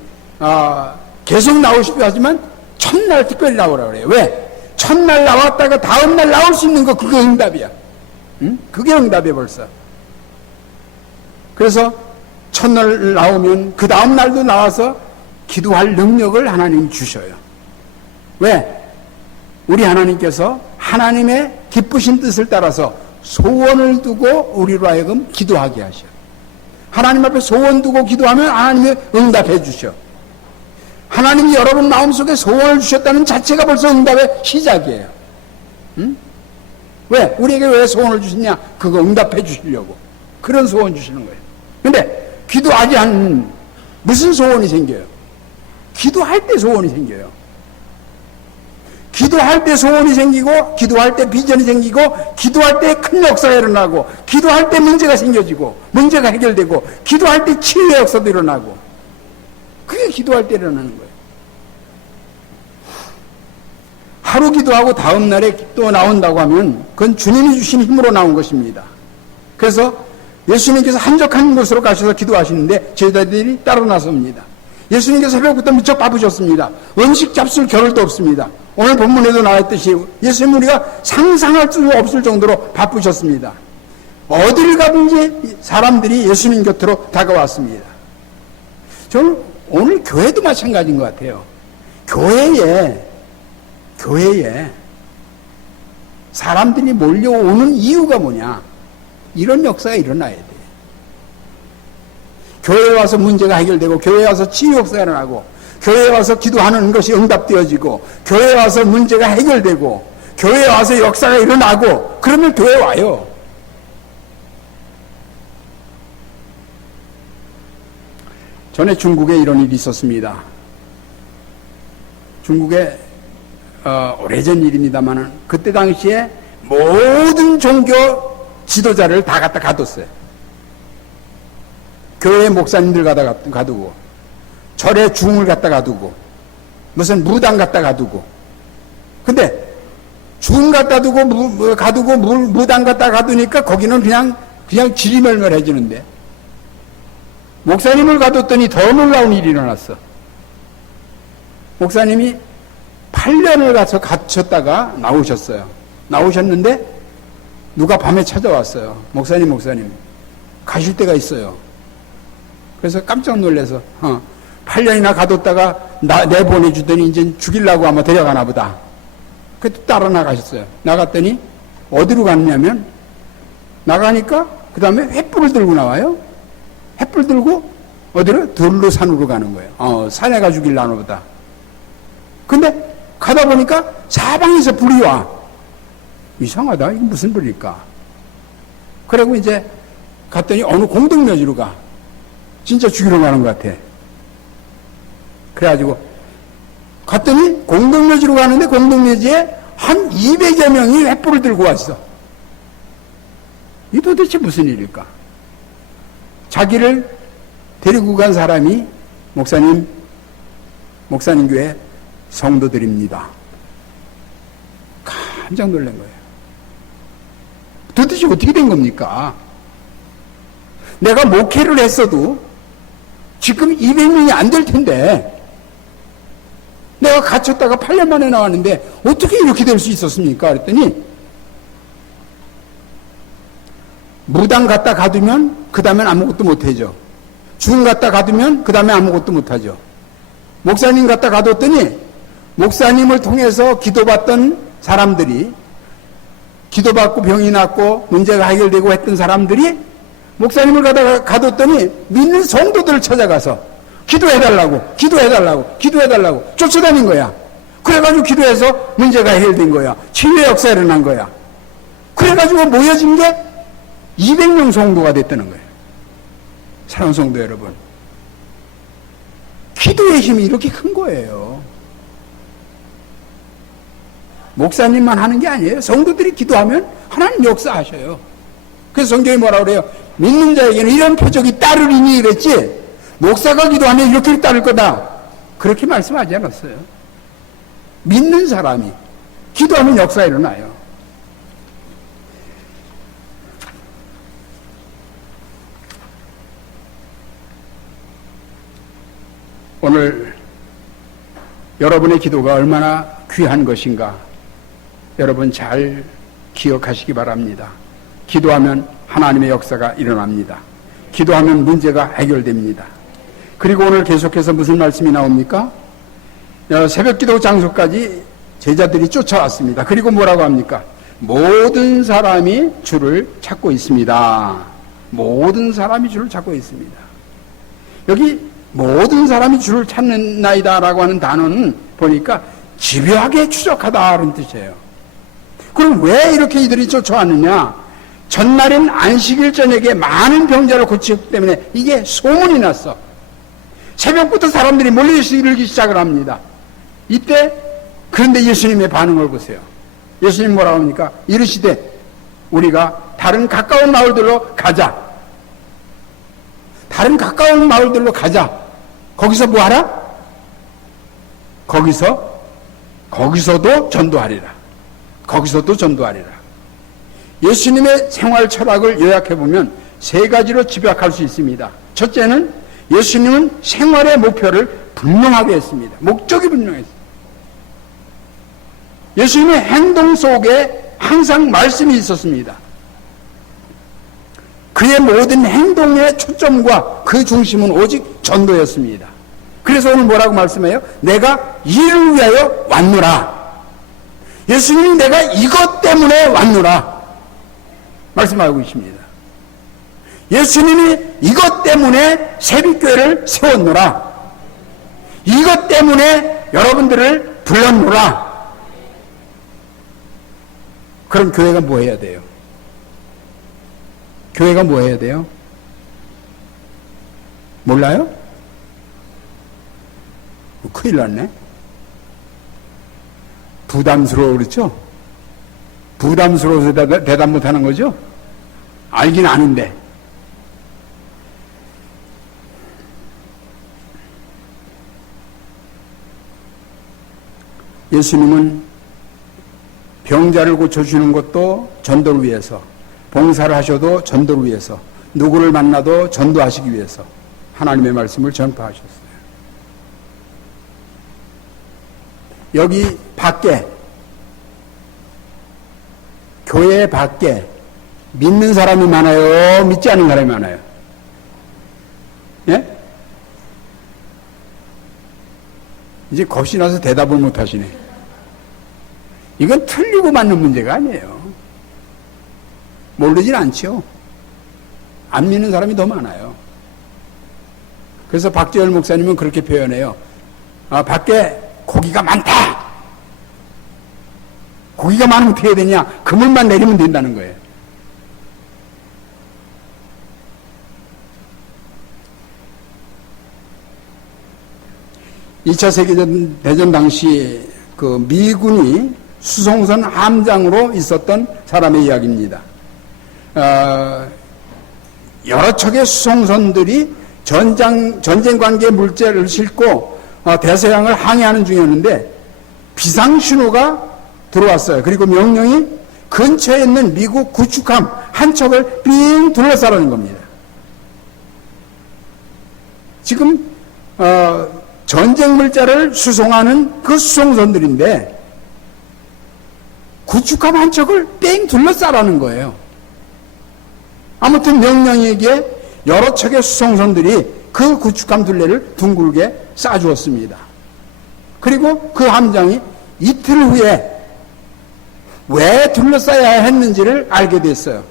계속 나오시고 하지만 첫날 특별히 나오라고 그래요. 왜? 첫날 나왔다가 다음날 나올 수 있는 거 그게 응답이야. 응? 그게 응답이야 벌써. 그래서 첫날 나오면 그 다음날도 나와서 기도할 능력을 하나님 주셔요. 왜? 우리 하나님께서 하나님의 기쁘신 뜻을 따라서 소원을 두고 우리로 하여금 기도하게 하셔. 하나님 앞에 소원 두고 기도하면 하나님이 응답해 주셔. 하나님이 여러분 마음속에 소원을 주셨다는 자체가 벌써 응답의 시작이에요. 응? 왜? 우리에게 왜 소원을 주시냐? 그거 응답해 주시려고. 그런 소원 주시는 거예요. 근데 기도하지 않는 무슨 소원이 생겨요? 기도할 때 소원이 생겨요. 기도할 때 소원이 생기고, 기도할 때 비전이 생기고, 기도할 때 큰 역사가 일어나고, 기도할 때 문제가 생겨지고, 문제가 해결되고, 기도할 때 치유의 역사도 일어나고, 그게 기도할 때 일어나는 거예요. 하루 기도하고 다음 날에 또 나온다고 하면 그건 주님이 주신 힘으로 나온 것입니다. 그래서 예수님께서 한적한 곳으로 가셔서 기도하시는데 제자들이 따로 나섭니다. 예수님께서 새벽부터 무척 바쁘셨습니다. 음식 잡술 겨를도 없습니다. 오늘 본문에도 나왔듯이 예수님 우리가 상상할 수 없을 정도로 바쁘셨습니다. 어디를 가든지 사람들이 예수님 곁으로 다가왔습니다. 저는 오늘 교회도 마찬가지인 것 같아요. 교회에 사람들이 몰려오는 이유가 뭐냐? 이런 역사가 일어나야 돼. 교회에 와서 문제가 해결되고, 교회에 와서 치유 역사가 일어나고, 교회에 와서 기도하는 것이 응답되어지고, 교회에 와서 문제가 해결되고, 교회에 와서 역사가 일어나고, 그러면 교회에 와요. 전에 중국에 이런 일이 있었습니다. 중국에 오래전 일입니다만 그때 당시에 모든 종교 지도자를 다 갖다 가뒀어요. 교회 목사님들 갖다 가두고, 절에 중을 갖다 가두고, 무슨 무당 갖다 가두고. 근데 중 갖다 두고 가두고 무당 갖다 가두니까 거기는 그냥 지리멸멸해지는데, 목사님을 가뒀더니 더 놀라운 일이 일어났어. 목사님이 8년을 가서 갇혔다가 나오셨어요. 나오셨는데 누가 밤에 찾아왔어요. 목사님 가실 데가 있어요. 그래서 깜짝 놀라서 8년이나 가뒀다가 내보내주더니 이제 죽이려고 아마 데려가나 보다. 그때 따라 나가셨어요. 나갔더니 어디로 갔냐면, 나가니까 그 다음에 횃불을 들고 나와요. 횃불 들고 어디로? 들루산으로 가는 거예요. 산에 가 죽이려나 보다. 근데 가다 보니까 사방에서 불이 와. 이상하다. 이게 무슨 불일까? 그리고 이제 갔더니 어느 공동묘지로 가. 진짜 죽이러 가는 것 같아. 그래가지고 갔더니 공동묘지로 가는데 공동묘지에 한 200여 명이 횃불을 들고 왔어. 이 도대체 무슨 일일까? 자기를 데리고 간 사람이 목사님 교회 성도들입니다. 깜짝 놀란 거예요. 도대체 어떻게 된 겁니까? 내가 목회를 했어도 지금 200명이 안 될 텐데, 내가 갇혔다가 8년 만에 나왔는데 어떻게 이렇게 될 수 있었습니까? 그랬더니 무당 갖다 가두면 그 다음엔 아무것도 못하죠. 중 갖다 가두면 그 다음에 아무것도 못하죠. 목사님 갖다 가뒀더니 목사님을 통해서 기도받던 사람들이, 기도받고 병이 nas고 문제가 해결되고 했던 사람들이 목사님을 갖다 가뒀더니 믿는 성도들을 찾아가서 기도해달라고 쫓아다닌 거야. 그래가지고 기도해서 문제가 해결된 거야. 치유의 역사가 일어난 거야. 그래가지고 모여진 게 200명 성도가 됐다는 거예요. 사랑하는 성도 여러분, 기도의 힘이 이렇게 큰 거예요. 목사님만 하는 게 아니에요. 성도들이 기도하면 하나님 역사하셔요. 그래서 성경이 뭐라 그래요? 믿는 자에게는 이런 표적이 따르리니 그랬지, 목사가 기도하면 이렇게 따를 거다, 그렇게 말씀하지 않았어요. 믿는 사람이 기도하면 역사가 일어나요. 오늘 여러분의 기도가 얼마나 귀한 것인가 여러분 잘 기억하시기 바랍니다. 기도하면 하나님의 역사가 일어납니다. 기도하면 문제가 해결됩니다. 그리고 오늘 계속해서 무슨 말씀이 나옵니까? 새벽기도 장소까지 제자들이 쫓아왔습니다. 그리고 뭐라고 합니까? 모든 사람이 주를 찾고 있습니다. 모든 사람이 주를 찾고 있습니다. 여기 모든 사람이 주를 찾는나이다 라고 하는 단어는 보니까 집요하게 추적하다 그런 뜻이에요. 그럼 왜 이렇게 이들이 쫓아왔느냐? 전날인 안식일 저녁에 많은 병자를 고치기 때문에 이게 소문이 났어. 새벽부터 사람들이 몰려들기 시작을 합니다. 이때 그런데 예수님의 반응을 보세요. 예수님 뭐라고 합니까? 이르시되 우리가 다른 가까운 마을들로 가자. 다른 가까운 마을들로 가자. 거기서 뭐 하라? 거기서도 전도하리라. 거기서도 전도하리라. 예수님의 생활 철학을 요약해보면 세 가지로 집약할 수 있습니다. 첫째는 예수님은 생활의 목표를 분명하게 했습니다. 목적이 분명했습니다. 예수님의 행동 속에 항상 말씀이 있었습니다. 그의 모든 행동의 초점과 그 중심은 오직 전도였습니다. 그래서 오늘 뭐라고 말씀해요? 내가 이를 위하여 왔노라. 예수님이 내가 이것 때문에 왔노라 말씀하고 있습니다. 예수님이 이것 때문에 새벽교회를 세웠노라. 이것 때문에 여러분들을 불렀노라. 그럼 교회가 뭐 해야 돼요? 교회가 뭐 해야 돼요? 몰라요? 큰일 났네. 부담스러워 그렇죠? 부담스러워서 대답 못하는 거죠? 알긴 아는데. 예수님은 병자를 고쳐주는 것도 전도를 위해서, 봉사를 하셔도 전도를 위해서, 누구를 만나도 전도하시기 위해서 하나님의 말씀을 전파하셨어요. 여기 밖에, 교회 밖에 믿는 사람이 많아요? 믿지 않는 사람이 많아요? 예? 이제 겁이 나서 대답을 못 하시네. 이건 틀리고 맞는 문제가 아니에요. 모르진 않죠. 안 믿는 사람이 더 많아요. 그래서 박재열 목사님은 그렇게 표현해요. 밖에 고기가 많다. 고기가 많으면 어떻게 해야 되냐? 그물만 내리면 된다는 거예요. (2차) 세계대전 당시 그 미군이 수송선 함장으로 있었던 사람의 이야기입니다. 여러 척의 수송선들이 전쟁 관계 물자를 싣고 대서양을 항해하는 중이었는데 비상신호가 들어왔어요. 그리고 명령이 근처에 있는 미국 구축함 한 척을 삥 둘러싸라는 겁니다. 지금 전쟁 물자를 수송하는 그 수송선들인데 구축함 한 척을 뺑 둘러싸라는 거예요. 아무튼 명령에게 여러 척의 수송선들이 그 구축함 둘레를 둥글게 쌓아주었습니다. 그리고 그 함장이 이틀 후에 왜 둘러싸야 했는지를 알게 됐어요.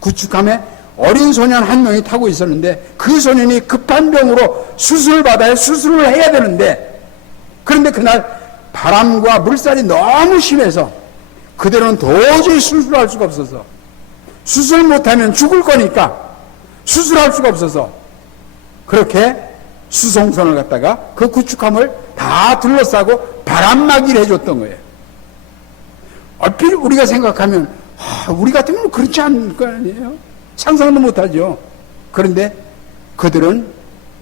구축함에 어린 소년 한 명이 타고 있었는데 그 소년이 급한 병으로 수술을 받아야 수술을 해야 되는데, 그런데 그날 바람과 물살이 너무 심해서 그대로는 도저히 수술할 수가 없어서, 수술 못하면 죽을 거니까 수술할 수가 없어서 그렇게 수송선을 갖다가 그 구축함을 다 둘러싸고 바람막이를 해줬던 거예요. 얼핏 우리가 생각하면 우리 같으면 그렇지 않을 거 아니에요? 상상도 못하죠. 그런데 그들은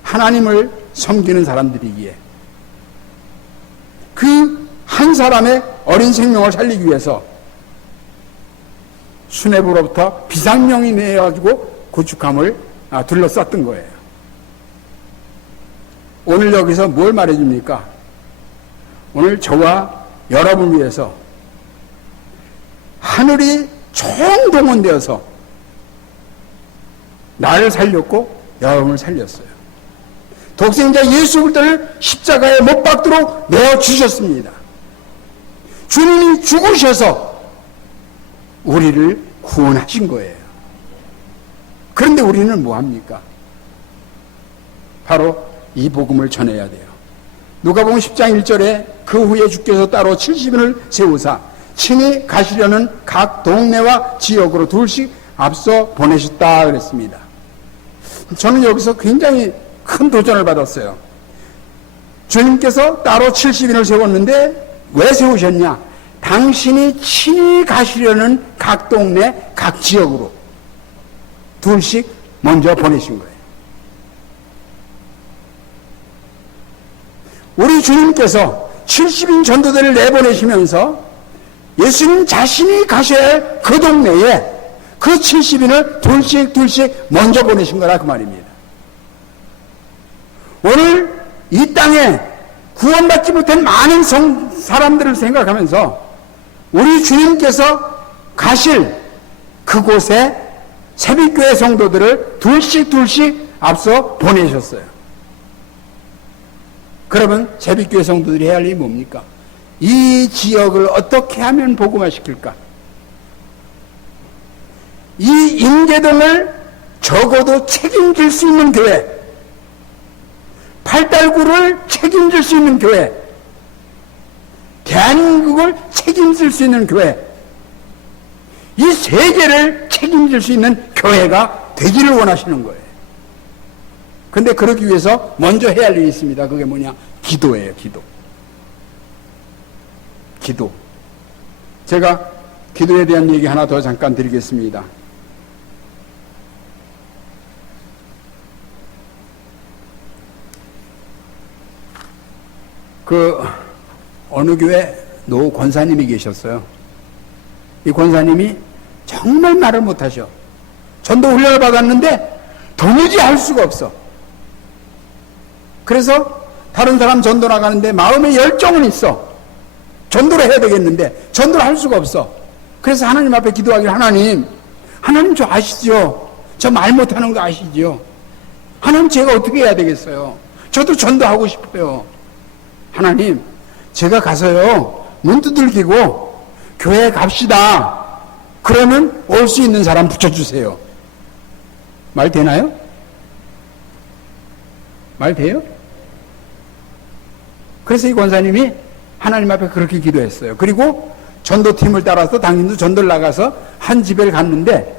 하나님을 섬기는 사람들이기에 그 한 사람의 어린 생명을 살리기 위해서 수뇌부로부터 비상명이 내가지고 구축함을 둘러쌌던 거예요. 오늘 여기서 뭘 말해줍니까? 오늘 저와 여러분 위해서 하늘이 총동원되어서 나를 살렸고 여러분을 살렸어요. 독생자 예수 그리스도를 십자가에 못 박도록 내어주셨습니다. 주님이 죽으셔서 우리를 구원하신 거예요. 그런데 우리는 뭐합니까? 바로 이 복음을 전해야 돼요. 누가복음 10장 1절에 그 후에 주께서 따로 70인을 세우사 친히 가시려는 각 동네와 지역으로 둘씩 앞서 보내셨다 그랬습니다. 저는 여기서 굉장히 큰 도전을 받았어요. 주님께서 따로 70인을 세웠는데 왜 세우셨냐? 당신이 친히 가시려는 각 동네, 각 지역으로 둘씩 먼저 보내신 거예요. 우리 주님께서 70인 전도대를 내보내시면서 예수님 자신이 가셔야 할 그 동네에 그 70인을 둘씩 먼저 보내신 거라 그 말입니다. 오늘 이 땅에 구원받지 못한 많은 사람들을 생각하면서 우리 주님께서 가실 그곳에 새벽교회 성도들을 둘씩 앞서 보내셨어요. 그러면 새벽교회 성도들이 해야 할 일이 뭡니까? 이 지역을 어떻게 하면 복음화시킬까? 이 인계동을 적어도 책임질 수 있는 교회, 팔달구를 책임질 수 있는 교회, 대한민국을 책임질 수 있는 교회, 이 세계를 책임질 수 있는 교회가 되기를 원하시는 거예요. 근데 그러기 위해서 먼저 해야 할 일이 있습니다. 그게 뭐냐? 기도예요, 기도. 기도. 제가 기도에 대한 얘기 하나 더 잠깐 드리겠습니다. 어느 교회 노 권사님이 계셨어요. 이 권사님이 정말 말을 못하셔. 전도 훈련을 받았는데 도무지 할 수가 없어. 그래서 다른 사람 전도 나가는데 마음에 열정은 있어. 전도를 해야 되겠는데 전도를 할 수가 없어. 그래서 하나님 앞에 기도하기를, 하나님 저 아시죠? 저 말 못하는 거 아시죠? 하나님, 제가 어떻게 해야 되겠어요? 저도 전도하고 싶어요. 하나님, 제가 가서요 문 두들기고 교회 갑시다. 그러면 올 수 있는 사람 붙여주세요. 말 되나요? 말 돼요? 그래서 이 권사님이 하나님 앞에 그렇게 기도했어요. 그리고 전도팀을 따라서 당신도 전도를 나가서 한 집에 갔는데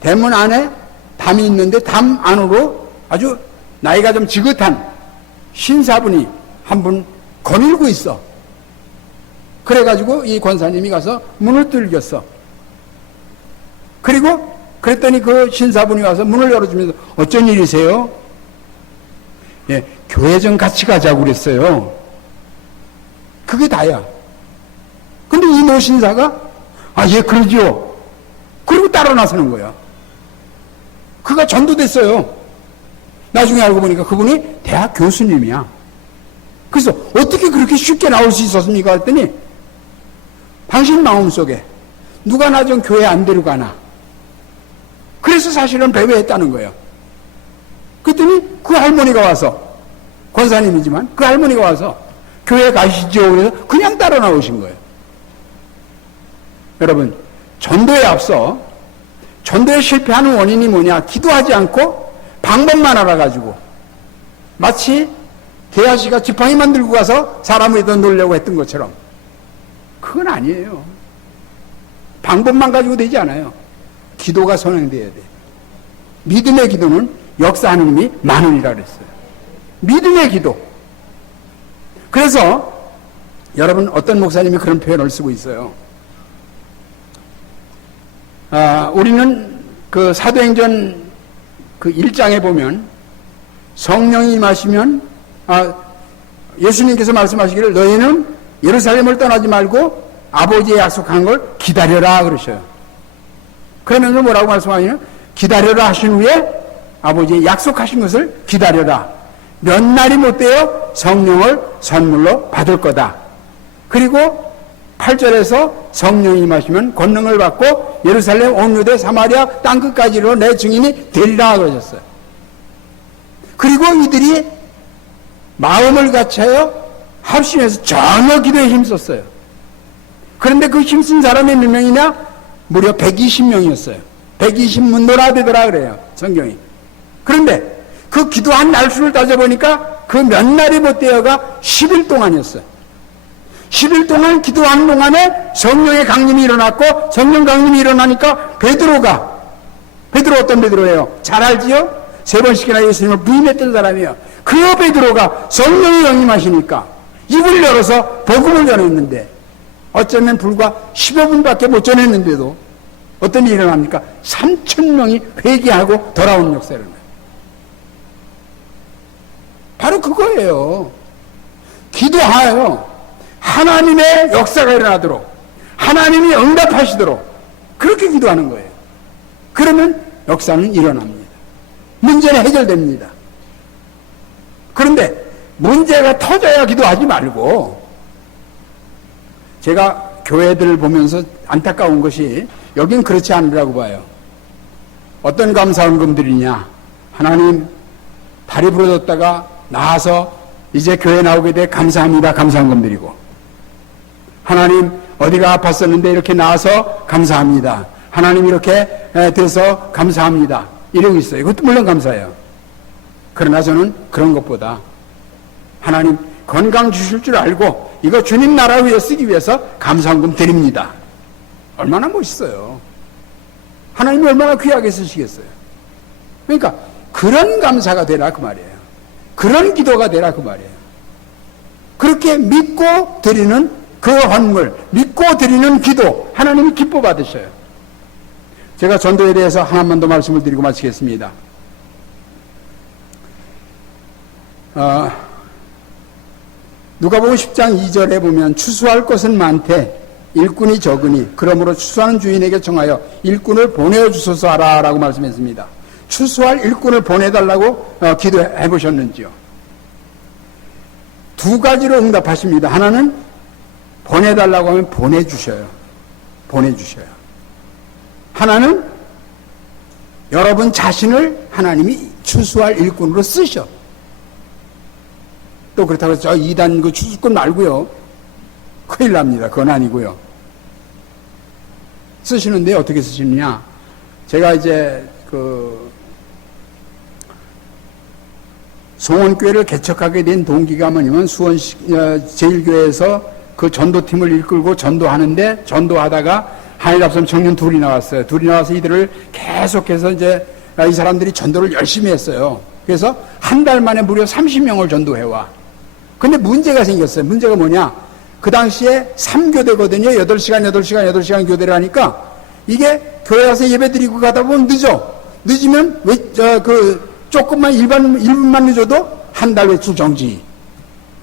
대문 안에 담이 있는데 담 안으로 아주 나이가 좀 지긋한 신사분이 한 분 거닐고 있어. 그래가지고 이 권사님이 가서 문을 뚫겼어. 그리고 그랬더니 그 신사분이 와서 문을 열어주면서 어쩐 일이세요? 예, 교회 좀 같이 가자고 그랬어요. 그게 다야. 근데 이 노신사가 예, 그러죠. 그리고 따라 나서는 거야. 그가 전도됐어요. 나중에 알고 보니까 그분이 대학 교수님이야. 그래서 어떻게 그렇게 쉽게 나올 수 있었습니까? 했더니 당신 마음속에 누가 나 좀 교회 안 데려가나. 그래서 사실은 배회했다는 거예요. 그랬더니 그 할머니가 와서, 권사님이지만 그 할머니가 와서 교회 가시죠. 그래서 그냥 따라 나오신 거예요. 여러분, 전도에 앞서 전도에 실패하는 원인이 뭐냐? 기도하지 않고 방법만 알아가지고 마치 게하시가 지팡이만 들고 가서 사람을 놓으려고 했던 것처럼 그건 아니에요. 방법만 가지고 되지 않아요. 기도가 선행돼야 돼. 믿음의 기도는 역사하는 힘이 많으리라 그랬어요. 믿음의 기도. 그래서 여러분, 어떤 목사님이 그런 표현을 쓰고 있어요. 우리는 그 사도행전 그 1장에 보면 성령이 임하시면 예수님께서 말씀하시기를 너희는 예루살렘을 떠나지 말고 아버지의 약속한 걸 기다려라 그러셔요. 그러면서 뭐라고 말씀하시냐면 기다려라 하신 후에 아버지의 약속하신 것을 기다려라. 몇 날이 못 되어 성령을 선물로 받을 거다. 그리고 8절에서 성령이 임하시면 권능을 받고 예루살렘 온 유대 사마리아 땅끝까지로 내 증인이 되리라 그러셨어요. 그리고 이들이 마음을 갖춰요 합심해서 전혀 기도에 힘썼어요. 그런데 그 힘쓴 사람이 몇 명이냐? 무려 120명이었어요. 120문도라 되더라 그래요, 성경이. 그런데 그 기도한 날수를 따져보니까 그 몇 날이 못 되어가 10일 동안이었어요. 10일 동안 기도하는 동안에 성령의 강림이 일어났고, 성령 강림이 일어나니까 베드로 어떤 베드로예요? 잘 알지요? 3번씩이나 예수님을 부인했던 사람이에요. 그 베드로가 성령이 강림하시니까 입을 열어서 복음을 전했는데 어쩌면 불과 10여 분밖에 못 전했는데도 어떤 일이 일어납니까? 3,000명이 회개하고 돌아오는 역사를 일어나요. 바로 그거예요. 기도하여 하나님의 역사가 일어나도록 하나님이 응답하시도록 그렇게 기도하는 거예요. 그러면 역사는 일어납니다. 문제는 해결됩니다. 그런데 문제가 터져야 기도하지 말고, 제가 교회들을 보면서 안타까운 것이 여긴 그렇지 않으라고 봐요. 어떤 감사헌금들이냐, 하나님 다리 부러졌다가 나와서 이제 교회 나오게 돼 감사합니다 감사헌금 드리고, 하나님 어디가 아팠었는데 이렇게 나와서 감사합니다, 하나님 이렇게 돼서 감사합니다 이러고 있어요. 이것도 물론 감사해요. 그러나 저는 그런 것보다 하나님 건강 주실 줄 알고 이거 주님 나라 위해 쓰기 위해서 감사헌금 드립니다. 얼마나 멋있어요. 하나님이 얼마나 귀하게 쓰시겠어요. 그러니까 그런 감사가 되라 그 말이에요. 그런 기도가 되라 그 말이에요. 그렇게 믿고 드리는 그 헌물, 믿고 드리는 기도 하나님이 기뻐 받으셔요. 제가 전도에 대해서 하나만 더 말씀을 드리고 마치겠습니다. 누가복음 10장 2절에 보면 추수할 것은 많되 일꾼이 적으니 그러므로 추수하는 주인에게 청하여 일꾼을 보내주소서 하라 라고 말씀했습니다. 추수할 일꾼을 보내달라고 기도해 보셨는지요? 두 가지로 응답하십니다. 하나는 보내달라고 하면 보내주셔요. 하나는 여러분 자신을 하나님이 추수할 일꾼으로 쓰셔. 또 그렇다고 해서 저 2단 그 추수꾼 말고요. 큰일 납니다. 그건 아니고요. 쓰시는데 어떻게 쓰시느냐? 제가 이제 송원교회를 개척하게 된 동기가 뭐냐면 수원 제일교회에서 그 전도팀을 이끌고 전도하는데, 전도하다가 한일합성 청년 둘이 나왔어요. 둘이 나와서 이들을 계속해서 이제 이 사람들이 전도를 열심히 했어요. 그래서 한 달 만에 무려 30명을 전도해와. 근데 문제가 생겼어요. 문제가 뭐냐? 그 당시에 3교대거든요. 8시간 교대를 하니까 이게 교회 와서 예배 드리고 가다 보면 늦으면 조금만 1분만 늦어도 한 달 외출 정지.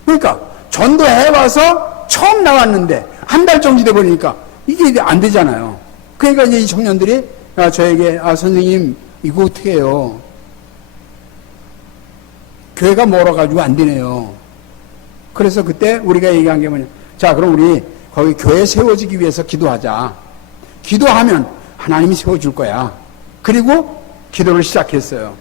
그러니까 전도해와서 처음 나왔는데 한 달 정지돼 버리니까 이게 안 되잖아요. 그러니까 이제 이 청년들이 저에게 선생님 이거 어떻게 해요? 교회가 멀어가지고 안 되네요. 그래서 그때 우리가 얘기한 게 뭐냐? 자, 그럼 우리 거기 교회 세워지기 위해서 기도하자. 기도하면 하나님이 세워줄 거야. 그리고 기도를 시작했어요.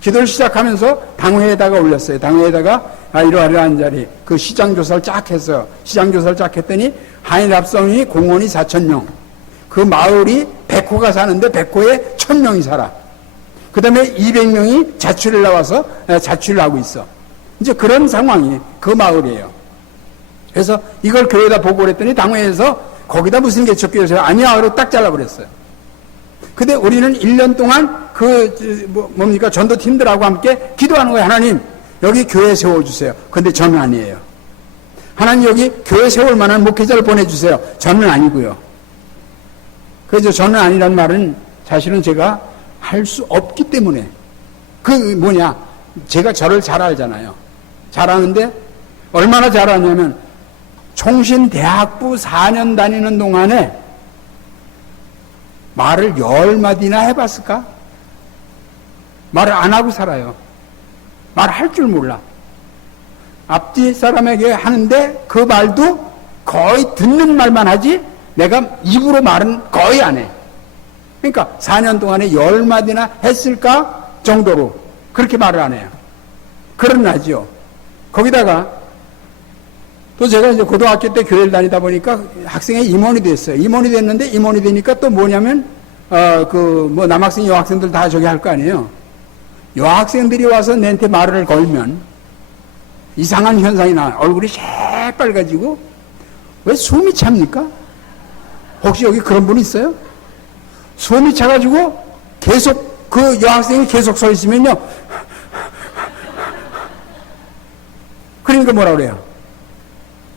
기도를 시작하면서 당회에다가 올렸어요. 당회에다가 이러한 자리, 그 시장조사를 쫙 했어요. 시장조사를 쫙 했더니 한일합성이 공원이 4,000명. 그 마을이 백호가 사는데 백호에 1,000명이 살아. 그 다음에 200명이 자취를 나와서 자취를 하고 있어. 이제 그런 상황이 그 마을이에요. 그래서 이걸 교회에다 보고를 했더니 당회에서 거기다 무슨 개척교회에서 아니야 그러고 딱 잘라버렸어요. 근데 우리는 1년 동안 전도팀들하고 함께 기도하는 거예요. 하나님 여기 교회 세워주세요. 근데 저는 아니에요. 하나님 여기 교회 세울 만한 목회자를 보내주세요. 저는 아니고요. 그래서 저는 아니란 말은 사실은 제가 할 수 없기 때문에, 제가 저를 잘 알잖아요. 잘 아는데 얼마나 잘 아냐면 총신대학부 4년 다니는 동안에 말을 10마디나 해봤을까? 말을 안 하고 살아요. 말할 줄 몰라. 앞뒤 사람에게 하는데 그 말도 거의 듣는 말만 하지 내가 입으로 말은 거의 안 해. 그러니까 4년 동안에 10마디나 했을까 정도로 그렇게 말을 안 해요. 그런 나지요. 거기다가 또 제가 이제 고등학교 때 교회를 다니다 보니까 학생의 임원이 됐어요. 임원이 됐는데 임원이 되니까 또 뭐냐면 남학생 여학생들 다 저기 할 거 아니에요. 여학생들이 와서 내한테 말을 걸면 이상한 현상이 나와요. 얼굴이 새빨가지고 왜 숨이 찹니까? 혹시 여기 그런 분 있어요? 숨이 차가지고 계속 그 여학생이 계속 서 있으면요. 그러니까 뭐라 그래요?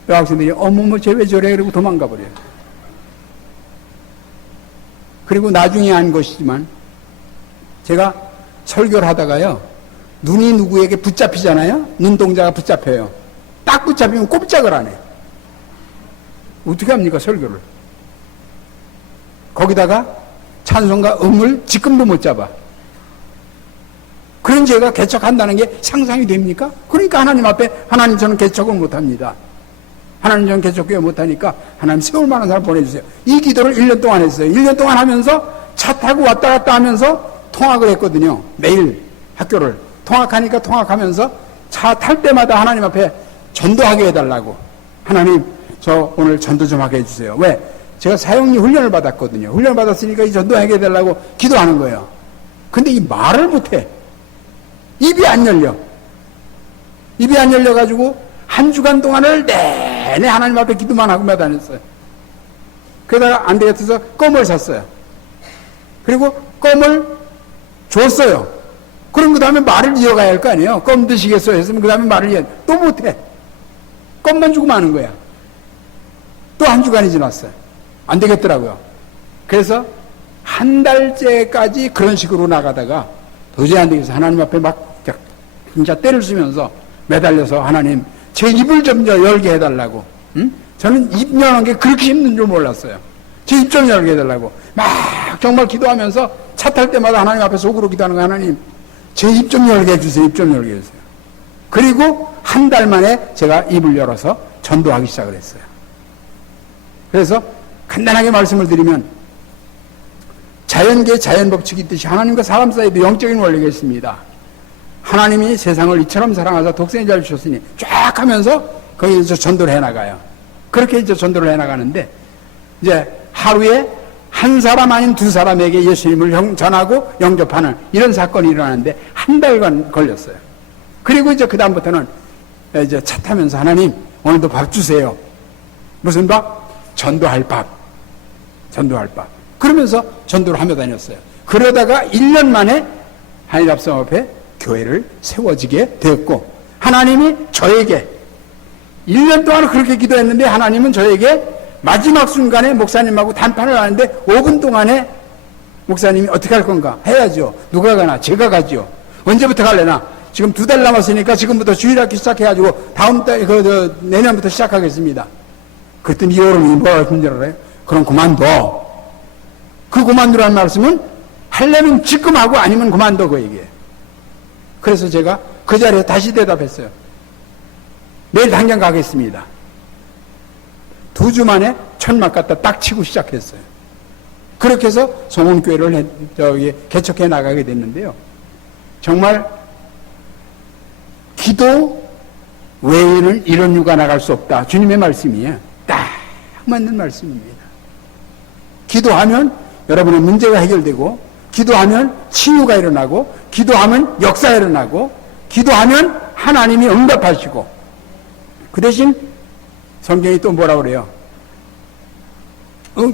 여학생들이 어머머 쟤 왜 저래 그러고 도망가 버려요. 그리고 나중에 안 것이지만 제가 설교를 하다가요, 눈이 누구에게 붙잡히잖아요. 눈동자가 붙잡혀요. 딱 붙잡히면 꼼짝을 안 해요. 어떻게 합니까, 설교를? 거기다가 찬송가 음을 지금도 못 잡아. 그런 제가 개척한다는 게 상상이 됩니까? 그러니까 하나님 앞에, 하나님 저는 개척을 못합니다. 하나님 저는 개척교회 못하니까 하나님 세울 만한 사람 보내주세요. 이 기도를 1년 동안 했어요. 1년 동안 하면서 차 타고 왔다 갔다 하면서 통학을 했거든요. 매일 학교를. 통학하니까 통학하면서 차 탈 때마다 하나님 앞에 전도하게 해달라고. 하나님 저 오늘 전도 좀 하게 해주세요. 왜? 제가 사형리 훈련을 받았거든요. 훈련을 받았으니까 이 전도하게 해달라고 기도하는 거예요. 근데 이 말을 못해. 입이 안 열려. 입이 안 열려가지고 한 주간 동안을 내내 하나님 앞에 기도만 하고 다녔어요. 그러다가 안 되겠어서 껌을 샀어요. 그리고 껌을 줬어요. 그럼 그 다음에 말을 이어가야 할 거 아니에요. 껌 드시겠어요? 했으면 그 다음에 말을 또 못해. 껌만 주고 마는 거야. 또 한 주간이 지났어요. 안 되겠더라고요. 그래서 한 달째까지 그런 식으로 나가다가 도저히 안 되겠어요. 하나님 앞에 막 진짜 때를 쓰면서 매달려서 하나님 제 입을 좀 열게 해달라고. 응? 저는 입 여는 게 그렇게 힘든 줄 몰랐어요. 제 입 좀 열게 해달라고. 막 정말 기도하면서 차 탈 때마다 하나님 앞에 속으로 기도하는 거예요. 하나님 제 입 좀 열게 해주세요. 입 좀 열게 해주세요. 그리고 한 달 만에 제가 입을 열어서 전도하기 시작을 했어요. 그래서 간단하게 말씀을 드리면 자연계 자연법칙이 있듯이 하나님과 사람 사이에도 영적인 원리가 있습니다. 하나님이 세상을 이처럼 사랑하사 독생자 를 주셨으니 쫙 하면서 거기서 전도를 해나가요. 그렇게 이제 전도를 해나가는데 이제 하루에 한 사람 아닌 두 사람에게 예수님을 전하고 영접하는 이런 사건이 일어나는데 한 달간 걸렸어요. 그리고 이제 그다음부터는 이제 차 타면서 하나님 오늘도 밥 주세요. 무슨 밥? 전도할 밥. 전도할 밥. 그러면서 전도를 하며 다녔어요. 그러다가 1년 만에 한일합성 앞에 교회를 세워지게 되었고 하나님이 저에게 1년 동안 그렇게 기도했는데 하나님은 저에게 마지막 순간에 목사님하고 단판을 하는데 5분 동안에 목사님이 어떻게 할 건가? 해야죠. 누가 가나? 제가 가죠. 언제부터 갈래나? 지금 2달 남았으니까 지금부터 주일학기 시작해가지고 다음 달, 내년부터 시작하겠습니다. 그랬더니 여러분이 뭐라 했는 줄 알아요? 그럼 그만둬. 그 그만두라는 말씀은 하려면 지금 하고 아니면 그만둬 그 얘기예요. 그래서 제가 그 자리에 다시 대답했어요. 내일 당장 가겠습니다. 2주 만에 천막 갖다 딱 치고 시작했어요. 그렇게 해서 성원교회를 개척해 나가게 됐는데요. 정말 기도 외에는 이런 유가 나갈 수 없다. 주님의 말씀이에요. 딱 맞는 말씀입니다. 기도하면 여러분의 문제가 해결되고, 기도하면 치유가 일어나고, 기도하면 역사가 일어나고, 기도하면 하나님이 응답하시고, 그 대신 성경이 또 뭐라고 그래요?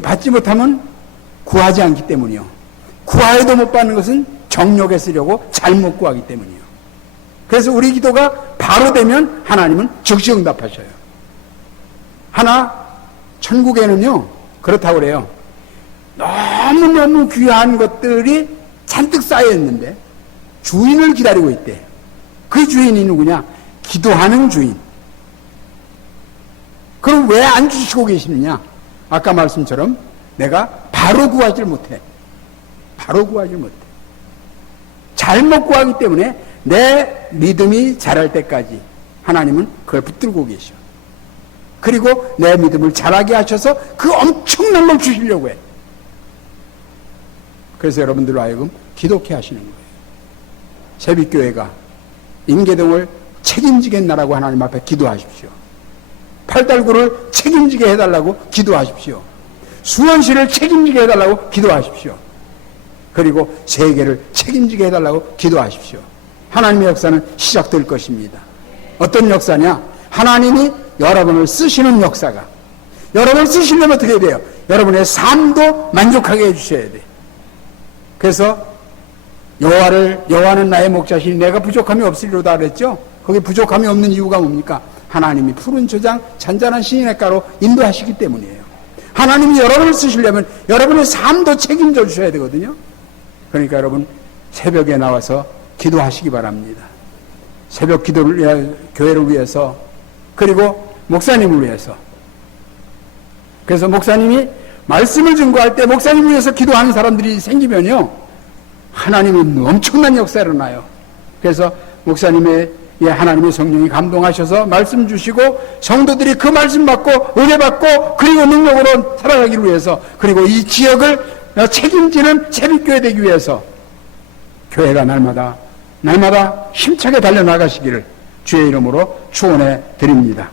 받지 못하면 구하지 않기 때문이요. 구하여도 못 받는 것은 정욕에 쓰려고 잘못 구하기 때문이요. 그래서 우리 기도가 바로 되면 하나님은 즉시 응답하셔요. 천국에는요, 그렇다고 그래요. 너무너무 귀한 것들이 잔뜩 쌓여있는데 주인을 기다리고 있대. 그 주인이 누구냐? 기도하는 주인. 그럼 왜 안 주시고 계시느냐? 아까 말씀처럼 내가 바로 구하지 못해. 바로 구하지 못해. 잘못 구하기 때문에 내 믿음이 자랄 때까지 하나님은 그걸 붙들고 계셔. 그리고 내 믿음을 자라게 하셔서 그 엄청난 걸 주시려고 해. 그래서 여러분들로 하여금 기독해 하시는 거예요. 새빛교회가 인계동을 책임지겠나라고 하나님 앞에 기도하십시오. 팔달구를 책임지게 해달라고 기도하십시오. 수원시를 책임지게 해달라고 기도하십시오. 그리고 세계를 책임지게 해달라고 기도하십시오. 하나님의 역사는 시작될 것입니다. 어떤 역사냐? 하나님이 여러분을 쓰시는 역사가. 여러분을 쓰시려면 어떻게 해야 돼요? 여러분의 삶도 만족하게 해주셔야 돼요. 그래서 여호와는 나의 목자시니 내가 부족함이 없으리로다 그랬죠? 거기 부족함이 없는 이유가 뭡니까? 하나님이 푸른 초장 잔잔한 시내가로 인도하시기 때문이에요. 하나님이 여러분을 쓰시려면 여러분의 삶도 책임져 주셔야 되거든요. 그러니까 여러분 새벽에 나와서 기도하시기 바랍니다. 새벽 기도를 위해, 교회를 위해서, 그리고 목사님을 위해서. 그래서 목사님이 말씀을 증거할 때 목사님을 위해서 기도하는 사람들이 생기면요, 하나님은 엄청난 역사가 일어나요. 그래서 목사님의 하나님의 성령이 감동하셔서 말씀 주시고 성도들이 그 말씀 받고 은혜받고 그리고 능력으로 살아가기를 위해서, 그리고 이 지역을 책임지는 새벽교회 되기 위해서 교회가 날마다 힘차게 달려나가시기를 주의 이름으로 축원해 드립니다.